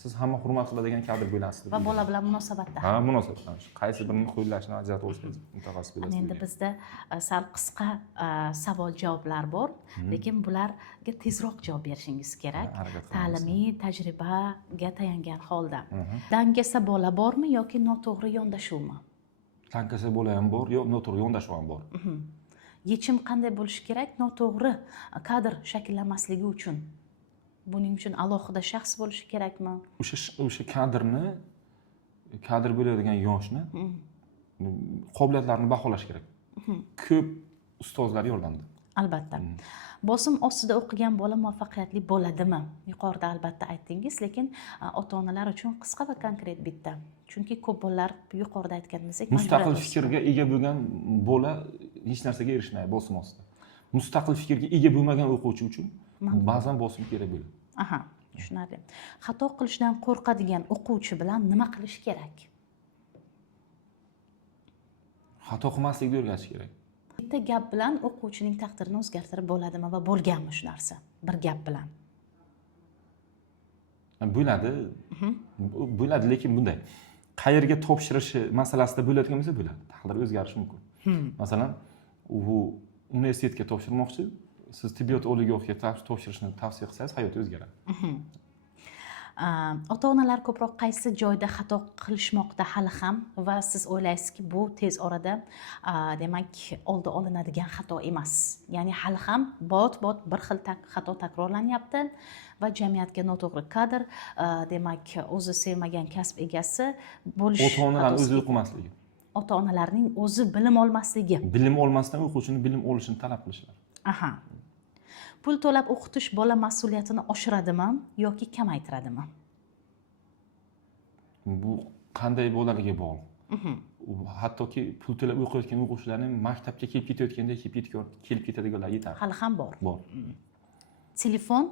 siz hamma hurmat qiladigan kadr bo'lasiz. Va bola bilan munosabatda. Ha, munosabatda. Qaysi birini qo'llashni ajratib olsangiz mutaxassis bo'lasiz. Endi bizda sal qisqa savol-javoblar bor, lekin bularga tezroq javob berishingiz kerak. Ta'limiy tajribaga tayangan holda. Dangasa bola bormi yoki noto'g'ri yondashuvmi? Dangasa bola ham bor, yo noto'g'ri yondashuv ham bor. Yechim qanday bo'lishi kerak noto'g'ri kadr shakllanmasligi uchun? Buning uchun alohida shaxs bo'lishi kerakmi? O'sha kadr bo'ladigan yoshni qobiliyatlarini baholash kerak. Ko'p ustozlar yordamda. Albatta. Bosim ostida o'qigan bola muvaffaqiyatli bo'ladimi? Yuqorida albatta aytdingiz, lekin ota-onalar uchun qisqa va konkret bitta. Chunki ko'p bolalar yuqorida aytganimizdek mustaqil fikrga ega bo'lgan bola hech narsaga erishmaydi bosim ostida. Mustaqil fikrga ega bo'lmagan o'quvchi uchun ba'zan bosim kerak bo'ladi. Aha, tushunarli. Xato qilishdan qo'rqadigan o'quvchi bilan nima qilish kerak? Xato qilmaslikni o'rgatish kerak. Bitta gap bilan o'quvchining taqdirini o'zgartirib bo'ladimi va bo'lganmi shu narsa? Bir gap bilan. Bo'ladi, lekin bunday. Qayerga topshirishi masalasida bo'ladigan bo'lsa bo'ladi. Taqdir o'zgarishi mumkin. Masalan, u universitetga topshirmoqchi, siz tibbiyot oligohiga topshirishni tavsiya qilsangiz, hayot o'zgaradi. Ota-onalar ko'proq qaysi joyda xato qilishmoqda hali ham va siz o'ylaysizki, bu tez orada demak oldi olinadigan xato emas. Ya'ni hali ham bot-bot bir xil xato takrorlanyapti va jamiyatga noto'g'ri kadr, demak o'zi sevmagan kasb egasi bo'lish. Ota-onalar o'zi o'qimasligi. Ota-onalarning o'zi bilim olmasligi. Bilim olmasdan o'quvchini bilim olishini talab qilishadi. Aha. Pul to'lab o'qitish bola mas'uliyatini oshiradimi yoki kamaytiradimi? Bu qanday bo'laligiga bog'liq. Hattoki pul to'lab o'qiyotgan o'quvchilarning maktabga kelib ketayotganda kelib ketadiganlar yetarli. Hali ham bor. Bor. Telefon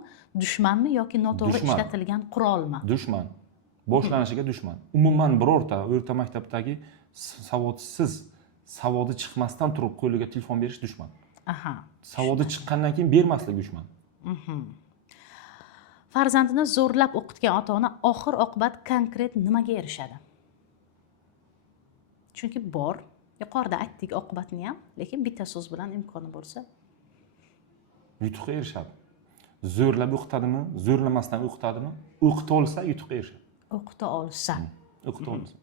dushmanmi yoki noto'g'ri ishlatilgan qurolmi? Dushman. Boshlanishiga dushman. Umuman birorta o'rta maktabdagi savodsiz, savodi chiqmasdan turib qo'liga telefon berish dushman. Aha. Savodi chiqqandan keyin bermaslik dushman. Farzandini zo'rlab o'qitgan ota-ona oxir oqibat konkret nimaga erishadi? Chunki bor, yuqorida aytdik oqibatni ham, lekin bitta so'z bilan imkoni bo'lsa, yutuqqa erishadi. Zo'rlab o'qitadimi, zo'rlamasdan o'qitadimi? O'qita olsa yutuqqa erishadi. O'qita olsa. O'qita olsa.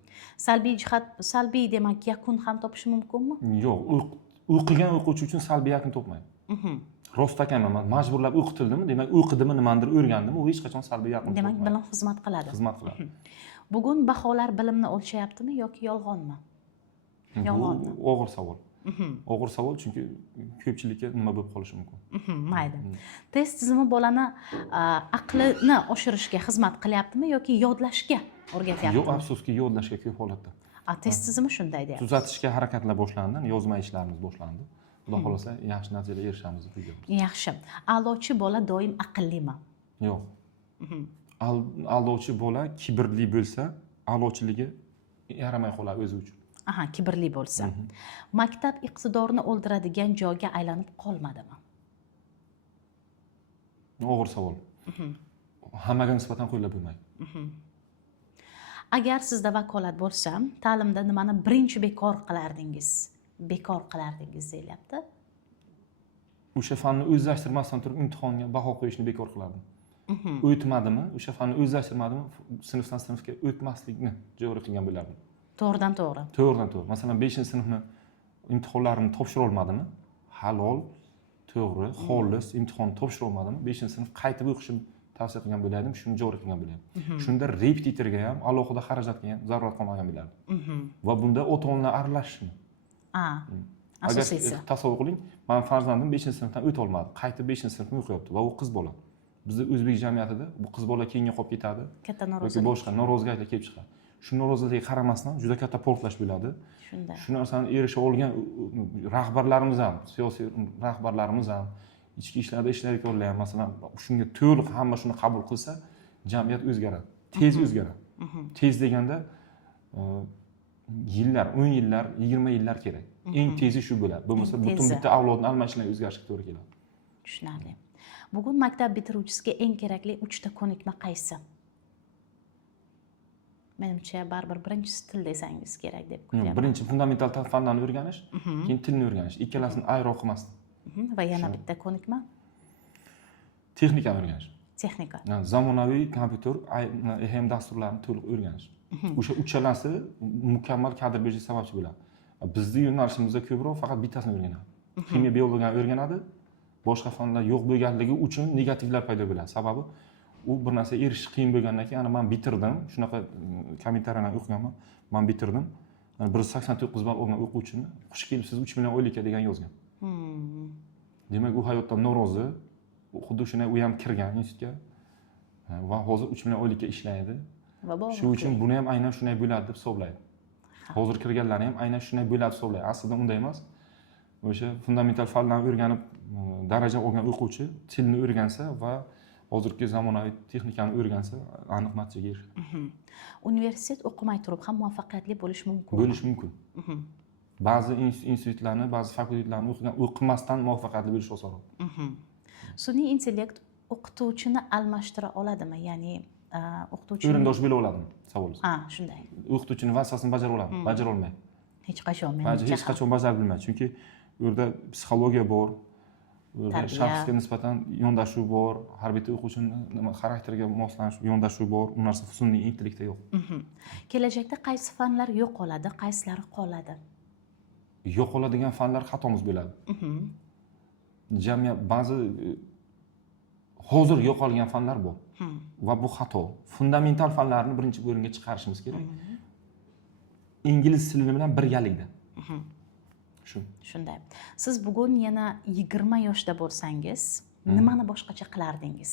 Salbiy jihat, salbiy demak yakun ham topishi mumkinmi? Yo'q, o'qigan o'quvchi uchun salbiy yakun topmaydi. Rost ekanman, majburlab o'qitildimi, demak o'qidimi, nimadir o'rgandimi, u hech qachon salbiy yakun topmaydi. Demak, bilim xizmat qiladi. Xizmat qiladi. Bugun baholar bilimni o'lchayaptimi yoki yolg'onmi? Yolg'onni. Bu og'ir savol. Og'ir savol, chunki ko'pchilikka nima bo'lib qolishi mumkin. Mayli. Test tizimi bolani aqlini oshirishga xizmat qilyaptimi yoki yodlashga o'rgatyaptimi? Yo'q, afsuski yodlashga ko'p holatda. Test tizimi shunday deyapti. Tuzatishga harakatlar boshlandi, yozma ishlarimiz boshlandi. Xudo xolasa yaxshi natijaga erishamiz deb o'ylaymiz. Yaxshi. A'lochi bola doim aqllimi? Yo'q. Aldovchi bola kibrli bo'lsa, a'lochiligi yaramay qoladi o'zi uchun. Aha, kibrli bo'lsa. Maktab iqtidorni o'ldiradigan joyga aylanib qolmadimi? Og'ir savol. Hammaga nisbatan qo'llab bo'lmaydi. Agar sizda vakolat bo'lsa, ta'limda nimani birinchi bekor qilardingiz? Bekor qilardingiz deyapti. O'sha fanni o'zlashtirmasdan turib imtihonga baho qo'yishni bekor qilardim. O'tmadimi, o'sha fanni o'zlashtirmadimi, sinfdan sinfga o'tmaslikni joriy qilgan bo'lardim. to'g'ridan to'g'ri. To'g'ridan to'g'ri. Masalan, 5-sinfni imtihonlarini topshira olmadimi? Halol, to'g'ri, xolis imtihonni topshira olmadimi? 5-sinf qaytib o'qishini tavsiya qilgan bo'lardim, shuni joriy qilgan bo'lardim. Shunda repetitorga ham alohida xarajatga ham zarurat qolmagan bo'lardi. Va bunda ota-onalar aralashishmi? Asosiysi. Agar tasavvur qiling, men farzandim 5-sinfdan o'ta olmadi. Qaytib 5-sinfni o'qiyapti va u qiz bola. Bizda o'zbek jamiyatida bu qiz bola keyinga qolib ketadi. Katta yoki norozilik. boshqa noroziliklar kelib chiqadi. Shu norozilikka qaramasdan juda katta portlash bo'ladi. Shunday. Shu narsani erisha olgan rahbarlarimiz ham, siyosiy rahbarlarimiz ham, ichki ishlarda ishlayotganlar ham masalan shunga to'liq hamma shuni qabul qilsa, jamiyat o'zgaradi. Tez o'zgaradi. Tez deganda yillar, 10 yillar, 20 yillar kerak. Eng tezi shu bo'ladi. Bo'lmasa butun bitta avlodni almashishlarga o'zgarishga to'g'ri keladi. Tushunarli. Bugun maktab bitiruvchisiga eng kerakli 3 ta ko'nikma qaysi? Menimcha baribir birinchisi til desangiz kerak deb kutaman. Birinchi fundamental fanlarni o'rganish, keyin tilni o'rganish. Ikkalasini ayro qilmasdan. Va yana bitta ko'nikma Texnikani o'rganish. texnika. Zamonaviy kompyuter, EHM dasturlarini to'liq o'rganish. O'sha uchalasi mukammal kadr bo'lishi sababchi bo'ladi. Bizning yo'nalishimizda ko'proq faqat bittasini o'rganadi. Ximiya biologiyani o'rganadi. Boshqa fanlar yo'q bo'lganligi uchun negativlar paydo bo'ladi. Sababi u bir narsaga erishish qiyin bo'lgandan keyin, men bitirdim, shunaqa kommentariyalarni o'qiganman. Men bitirdim. 189 ball olgan o'quvchini xush kelibsiz 3 million oylikka degan yozgan. Demak, u hayotdan norozi. Xuddi shunday u ham kirgan institutga va hozir 3 million oylikka ishlaydi. Shuning uchun buni ham aynan shunday bo'ladi deb hisoblaydi. Hozir kirganlarni ham aynan shunday bo'ladi deb hisoblaydi. Aslida unday emas. O'sha fundamental fanlarni o'rganib daraja olgan o'quvchi tilni o'rgansa va hozirgi zamonaviy texnikani o'rgansa, aniq natijaga erishadi. Universitet o'qimay turib ham muvaffaqiyatli bo'lish mumkin. Bo'lish mumkin. Ba'zi institutlarni, ba'zi fakultetlarni o'qimasdan muvaffaqiyatli bo'lish osonroq. Sun'iy intellekt o'qituvchini almashtira oladimi? Ya'ni o'qituvchi o'rindosh bo'la oladimi? Savolingiz. Shunday. O'qituvchining vazifasini bajara oladimi? Bajara olmaydi. Hech qachon Hech qachon bajarib bilmaydi. Chunki u yerda psixologiya bor, u yerda shaxsga nisbatan yondashuv bor, har bitta o'quvchining xarakteriga moslanish yondashuv bor. U narsa sun'iy intellektda yo'q. Kelajakda qaysi fanlar yo'qoladi, qaysilari qoladi? Yo'qoladigan fanlar xatomiz bo'ladi. Jamiyat ba'zi hozir yo'qolgan fanlar bor va bu xato. Fundamental fanlarni birinchi o'ringa chiqarishimiz kerak. Ingliz tili bilan birgalikda. Shunday. Siz bugun yana 20 yoshda bo'lsangiz, nimani boshqacha qilardingiz?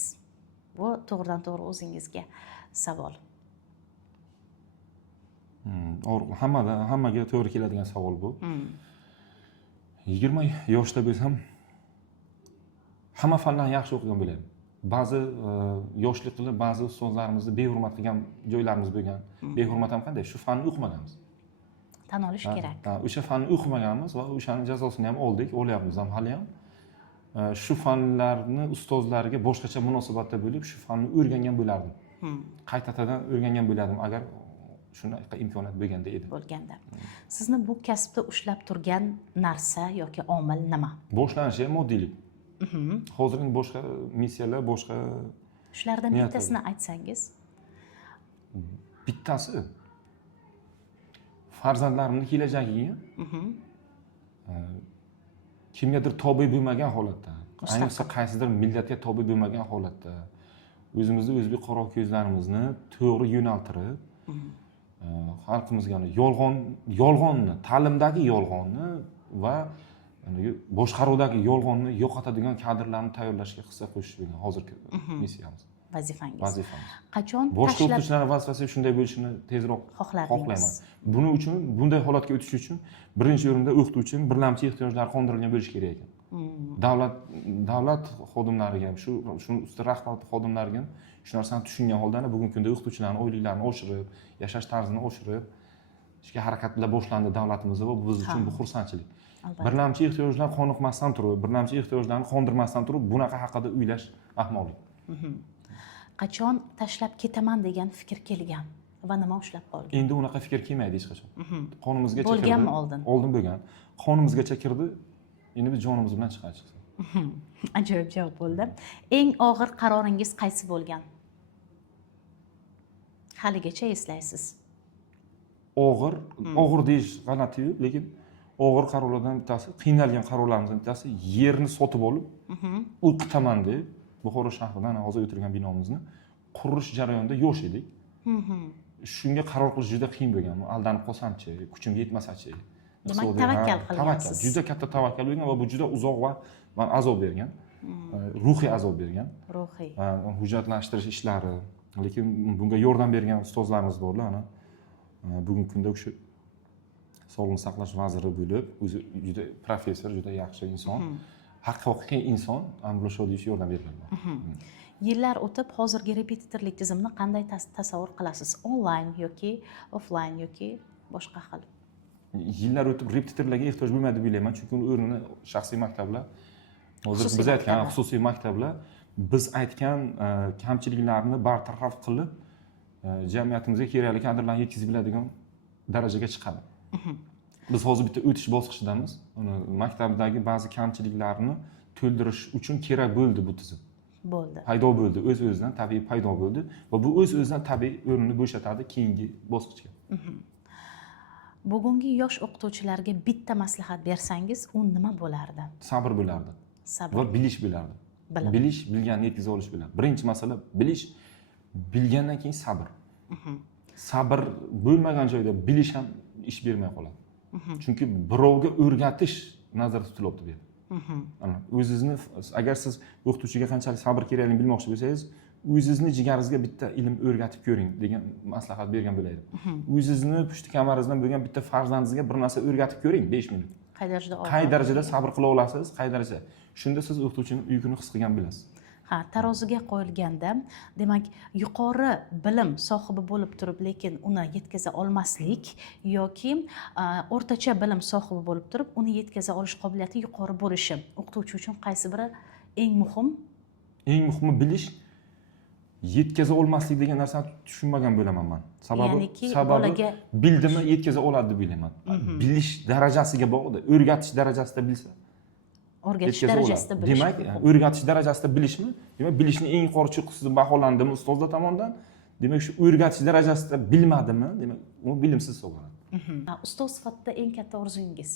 Bu to'g'ridan to'g'ri o'zingizga savol. Hammaga to'g'ri keladigan savol bu. 20 yoshda bo'lsam, hamma fanlarni yaxshi o'qigan bo'lardim. Ba'zi yoshlik qilib, ba'zi ustozlarimizni behurmat qilgan joylarimiz bo'lgan. Behurmat ham qanday? Shu fanni o'qimaganmiz. Tan olish kerak. O'sha fanni o'qimaganmiz va o'shaning jazosini ham oldik, olyapmiz ham hali ham. Shu fanlarni ustozlariga boshqacha munosabatda bo'lib, shu fanni o'rgangan bo'lardim. Qaytadan o'rgangan bo'lardim agar shunaqa imkoniyat bo'lganda edi. Bo'lganda. Sizni bu kasbda ushlab turgan narsa yoki omil nima? Boshlanishi ham moddiylik. Hozirning boshqa missiyalar, boshqa shulardan bittasini aytsangiz. Bittasi farzandlarimning kelajagiga kimgadir tobe bo'lmagan holatda, ayniqsa qaysidir millatga tobe bo'lmagan holatda o'zimizni o'zbek qora ko'zlarimizni to'g'ri yo'naltirib, xalqimizga yolg'onni, ta'limdagi yolg'onni va boshqaruvdagi yolg'onni yo'qotadigan kadrlarni tayyorlashga hissa qo'shish bo'lgan hozirgi missiyamiz. Vazifangiz. Qachon boshqa o'qituvchilarning vazifasi shunday bo'lishini tezroq xohlayman. Buning uchun, bunday holatga o'tish uchun birinchi o'rinda o'qituvchining birlamchi ehtiyojlari qondirilgan bo'lishi kerak ekan. Davlat xodimlariga ham, shu ustida rahbar xodimlariga ham shu narsani tushungan holda bugungi kunda o'qituvchilarning oyliklarini oshirib, yashash tarzini oshirib, ishga harakatlar boshlandi davlatimizda va bu biz uchun bu xursandchilik. Birlamchi ehtiyojlar qoniqmasdan turib, birlamchi ehtiyojlarni qondirmasdan turib, bunaqa haqida o'ylash ahmoqlik. Qachon tashlab ketaman degan fikr kelgan va nima ushlab qolgan? Endi unaqa fikr kelmaydi hech qachon. Qonimizgacha kirdi. Bo'lganmi oldin? Oldin bo'lgan. Qonimizgacha kirdi. Endi biz jonimiz bilan chiqamiz. Ajoyib javob bo'ldi. Eng og'ir qaroringiz qaysi bo'lgan? Haligacha eslaysiz. og'ir deyish g'alati-yu, lekin og'ir qarorlardan bittasi, qiynalgan qarorlarimizdan bittasi yerni sotib olib, o'qitaman deb Buxoro shahridan hozir o'tirgan binomizni qurish jarayonida yosh edik. Shunga qaror qilish juda qiyin bo'lgan. Aldanib qolsamchi, kuchim yetmasa-chi. Demak, tavakkal qilgansiz. Juda katta tavakkal bo'lgan va bu juda uzoq vaqt men azob bergan. Ruhiy azob bergan. Ruhiy. Hujjatlashtirish ishlari, lekin bunga yordam bergan ustozlarimiz borlar, ana. Bugungi kunda o'sha Sog'liqni saqlash vaziri bo'lib, o'zi juda professor, juda yaxshi inson, haqiqiy inson, Amrulla Shodiyevich yordam berganlar. Yillar o'tib, hozirgi repetitorlik tizimini qanday tasavvur qilasiz? Onlayn yoki offlayn yoki boshqa xil? Yillar o'tib repetitorlarga ehtiyoj bo'lmaydi deb o'ylayman, chunki uni o'rnini shaxsiy maktablar, hozir biz aytgan xususiy maktablar biz aytgan kamchiliklarni bartaraf qilib, jamiyatimizga kerakli kadrlarni yetkazib biladigan darajaga chiqadi. Biz hozir bitta o'tish bosqichidamiz. Maktabdagi ba'zi kamchiliklarni to'ldirish uchun kerak bo'ldi bu tizim. Bo'ldi. Paydo bo'ldi, o'z-o'zidan tabiiy paydo bo'ldi va bu o'z-o'zidan tabiiy o'rnini bo'shatadi keyingi bosqichga. Bugungi yosh o'qituvchilarga bitta maslahat bersangiz, u nima bo'lardi? Sabr bo'lardi. Sabr Va bilish bo'lardi. Bilish, bilganni yetkazib olish bo'lardi. Birinchi masala bilish, bilgandan keyin sabr. Sabr bo'lmagan joyda bilish ham ish bermay qoladi. Chunki birovga o'rgatish nazarda tutilyapti bu yerda. O'zingizni agar siz o'qituvchiga qanchalik sabr kerakligini bilmoqchi bo'lsangiz, o'zingizni jigaringizga bitta ilm o'rgatib ko'ring degan maslahat bergan bo'lar edim. O'zingizni pushti kamaringizdan bo'lgan bitta farzandingizga bir narsa o'rgatib ko'ring 5 minut. Qay darajada sabr qila olasiz, qay darajada. Shunda siz o'qituvchining yukini his qilgan bilasiz. Taroziga qo'yilganda, demak, yuqori bilim sohibi bo'lib turib, lekin uni yetkaza olmaslik yoki o'rtacha bilim sohibi bo'lib turib, uni yetkaza olish qobiliyati yuqori bo'lishi o'qituvchi uchun qaysi biri eng muhim? Eng muhimi bilish, yetkaza olmaslik degan narsani tushunmagan bo'laman men. Sababi bildimi yetkaza oladi deb o'ylayman. Bilish darajasiga bog'liq, o'rgatish darajasida bilsa. O'rgatish darajasida bilish. Demak, o'rgatish darajasida bilishmi? Demak, bilishni eng yuqori cho'qqisida baholandimi ustozlar tomonidan? Demak, shu o'rgatish darajasida bilmadimi? Demak, u bilimsiz hisoblanadi. Ustoz sifatida eng katta orzungiz?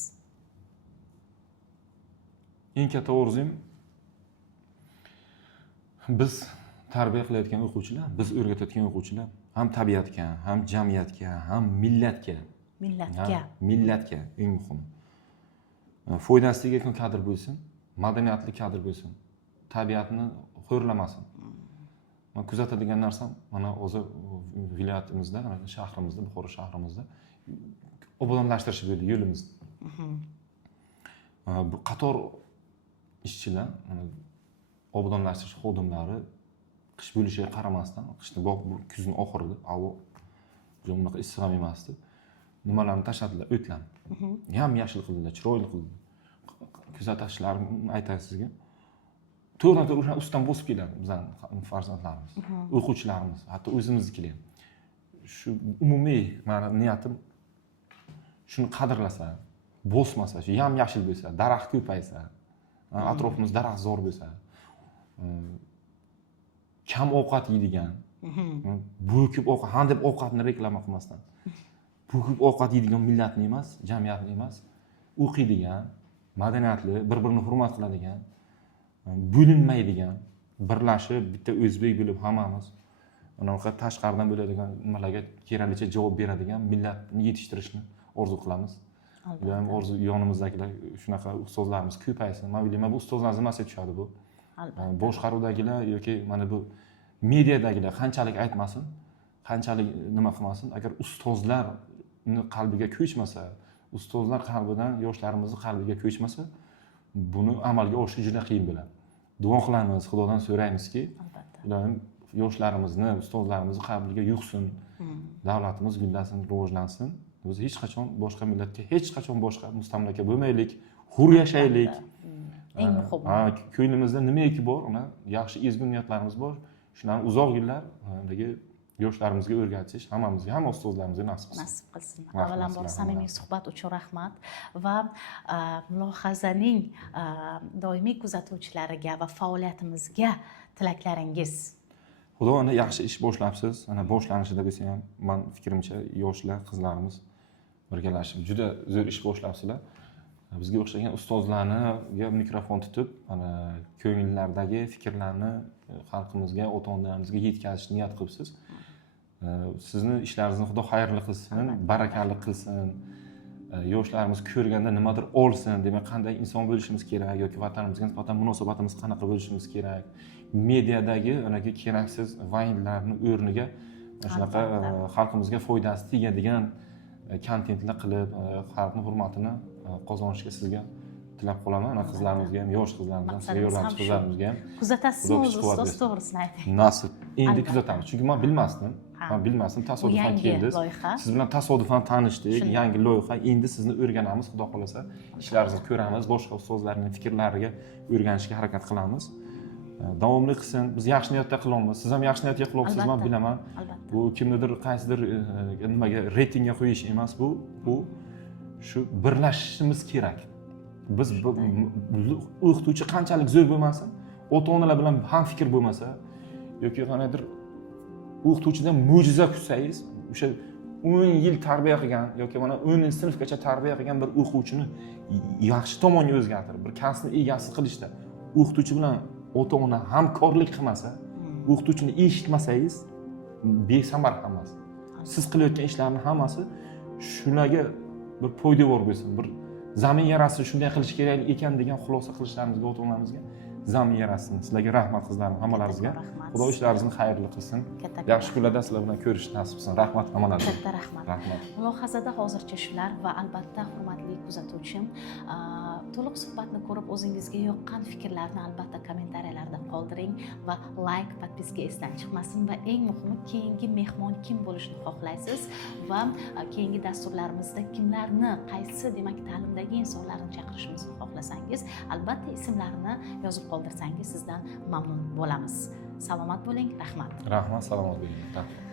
Eng katta orzum biz tarbiya qilayotgan o'quvchilar, biz o'rgatayotgan o'quvchilar ham tabiatga, ham jamiyatga, ham millatga eng muhimi. Foydasi tegadigan kadr bo'lsin, madaniyatli kadr bo'lsin, tabiatni xo'rlamasin. Men kuzatadigan narsam mana hozir viloyatimizda, shahrimizda, Buxoro shahrimizda obodonlashtirish bo'ldi yo'limizni. Bu qator ishchilar, obodonlashtirish xodimlari qish bo'lishiga qaramasdan, qishni kuzning oxirida, havo bunaqa issiq ham emasdi. Nimalarni tashladilar? O'tlarni. Yam-yashil qildilar, chiroyli qildilar. Kuzatishlarimni aytay sizga. To'g'ridan-to'g'ri o'sha ustidan bosib keladi bizning farzandlarimiz, o'quvchilarimiz, hatto o'zimiznikilar ham. Shu umumiy meni niyatim shuni qadrlasa, bosmasa, shu yam-yashil bo'lsa, daraxt ko'paysa, atrofimiz daraxtzor bo'lsa, kam ovqat yeydigan, bo'kib ovqat, handib ovqatni reklama qilmasdan, bo'kib ovqat yeydigan millatni emas, jamiyatni emas, o'qiydigan, madaniyatli, bir-birini hurmat qiladigan, bo'linmaydigan, birlashib, bitta o'zbek bo'lib hammamiz unaqa tashqaridan bo'ladigan nimalarga keraklicha javob beradigan millatni yetishtirishni orzu qilamiz. Albatta. Orzu yonimizdagilar shunaqa ustozlarimiz ko'paysin. Men o'ylayman, bu ustozlar zimmasiga tushadi bu. Albatta. Boshqaruvdagilar yoki mana bu mediadagilar qanchalik aytmasin, qanchalik nima qilmasin, agar ustozlarni qalbiga ko'chmasa, ustozlar qalbidan yoshlarimizni qalbiga ko'chmasa, buni amalga oshirish juda qiyin bo'ladi. Duo qilamiz, Xudodan so'raymizki, ilohim yoshlarimizni, ustozlarimizni qalbiga yuqsin, davlatimiz gullasin, rivojlansin. Biz hech qachon boshqa millatga, hech qachon boshqa mustamlaka bo'lmaylik, hur yashaylik. Eng muhimi. Ko'nglimizda nimaiki bor, uni yaxshi ezgu niyatlarimiz bor. Shularni uzoq yillar yoshlarimizga o'rgatish hammamizga, hamma ustozlarimizga nasib qilsin. Nasib qilsin. Avvalambor samimiy suhbat uchun rahmat va mulohazaning doimiy kuzatuvchilariga va faoliyatimizga tilaklaringiz. xudo ana yaxshi ish boshlabsiz. Ana boshlanishida bo'lsa ham, men fikrimcha yoshlar, qizlarimiz birgalashib juda zo'r ish boshlabsizlar. Bizga o'xshagan ustozlarga mikrofon tutib, ana ko'ngillardagi fikrlarni xalqimizga, ota-onalarimizga yetkazishni niyat qilibsiz. Sizni ishlaringizni Xudo xayrli qilsin, barakali qilsin. Yoshlarimiz ko'rganda nimadir olsin, demak qanday inson bo'lishimiz kerak yoki vatanimizga nisbatan munosabatimiz qanaqa bo'lishimiz kerak. Mediadagi unaqa keraksiz vaynlarni o'rniga shunaqa xalqimizga foydasi tegadigan kontentlar qilib, xalqning hurmatini qozonishga sizga tilab qolaman. Ana qizlarimizga ham, yosh qizlarimizga ham, sayyorlanchi qizlarimizga ham kuzatasizmi o'zi ustoz, to'g'risini ayting. Nasib. Endi kuzatamiz. Chunki men bilmasdim. Men bilmasdim, tasodifan keldi. Siz bilan tasodifan tanishdik. Yangi loyiha. Endi sizni o'rganamiz, Xudo xolasa. Ishlaringizni ko'ramiz, boshqa ustozlarning fikrlariga o'rganishga harakat qilamiz. Davomli qilsin. Biz yaxshi niyatda qilyapmiz. Siz ham yaxshi niyatga qilyapsiz, men bilaman. Bu kimnidir qaysidir nimaga reytingga qo'yish emas bu. Bu shu birlashishimiz kerak. Biz o'qituvchi qanchalik zo'r bo'lmasin, ota-onalar bilan ham fikr bo'lmasa yoki qanaqadir o'qituvchidan mo'jiza kutsangiz, o'sha 10 yil tarbiya qilgan yoki mana 10 sinfgacha tarbiya qilgan bir o'quvchini yaxshi tomonga o'zgartirib, bir kasbni egasi qilishda o'qituvchi bilan ota-ona hamkorlik qilmasa, o'qituvchini eshitmasangiz besamar hammasi. Siz qilayotgan ishlarning hammasi shularga bir poydevor bo'lsin, bir zamin yarasi shunday qilish kerak ekan degan xulosa qilishlarimizga, ota-onamizga zamin yarasin. Sizlarga rahmat qizlarim, hammalaringizga. Xudo ishlaringizni xayrli qilsin. Yaxshi kunlarda sizlar bilan ko'rish nasib qilsin. Rahmat hammalaringizga. Katta rahmat. Mulohazada hozircha shular va albatta hurmatli kuzatuvchim, to'liq suhbatni ko'rib o'zingizga yoqqan fikrlarni albatta kommentariyalarda qoldiring va like, podpiska esdan chiqmasin va eng muhimi keyingi mehmon kim bo'lishini xohlaysiz va keyingi dasturlarimizda kimlarni, qaysi demak ta'limdagi insonlarni chaqirishimizni xohlasangiz, albatta ismlarini yozib qoldirsangiz sizdan mamnun bo'lamiz. Salomat bo'ling, rahmat. Rahmat, salomat bo'ling.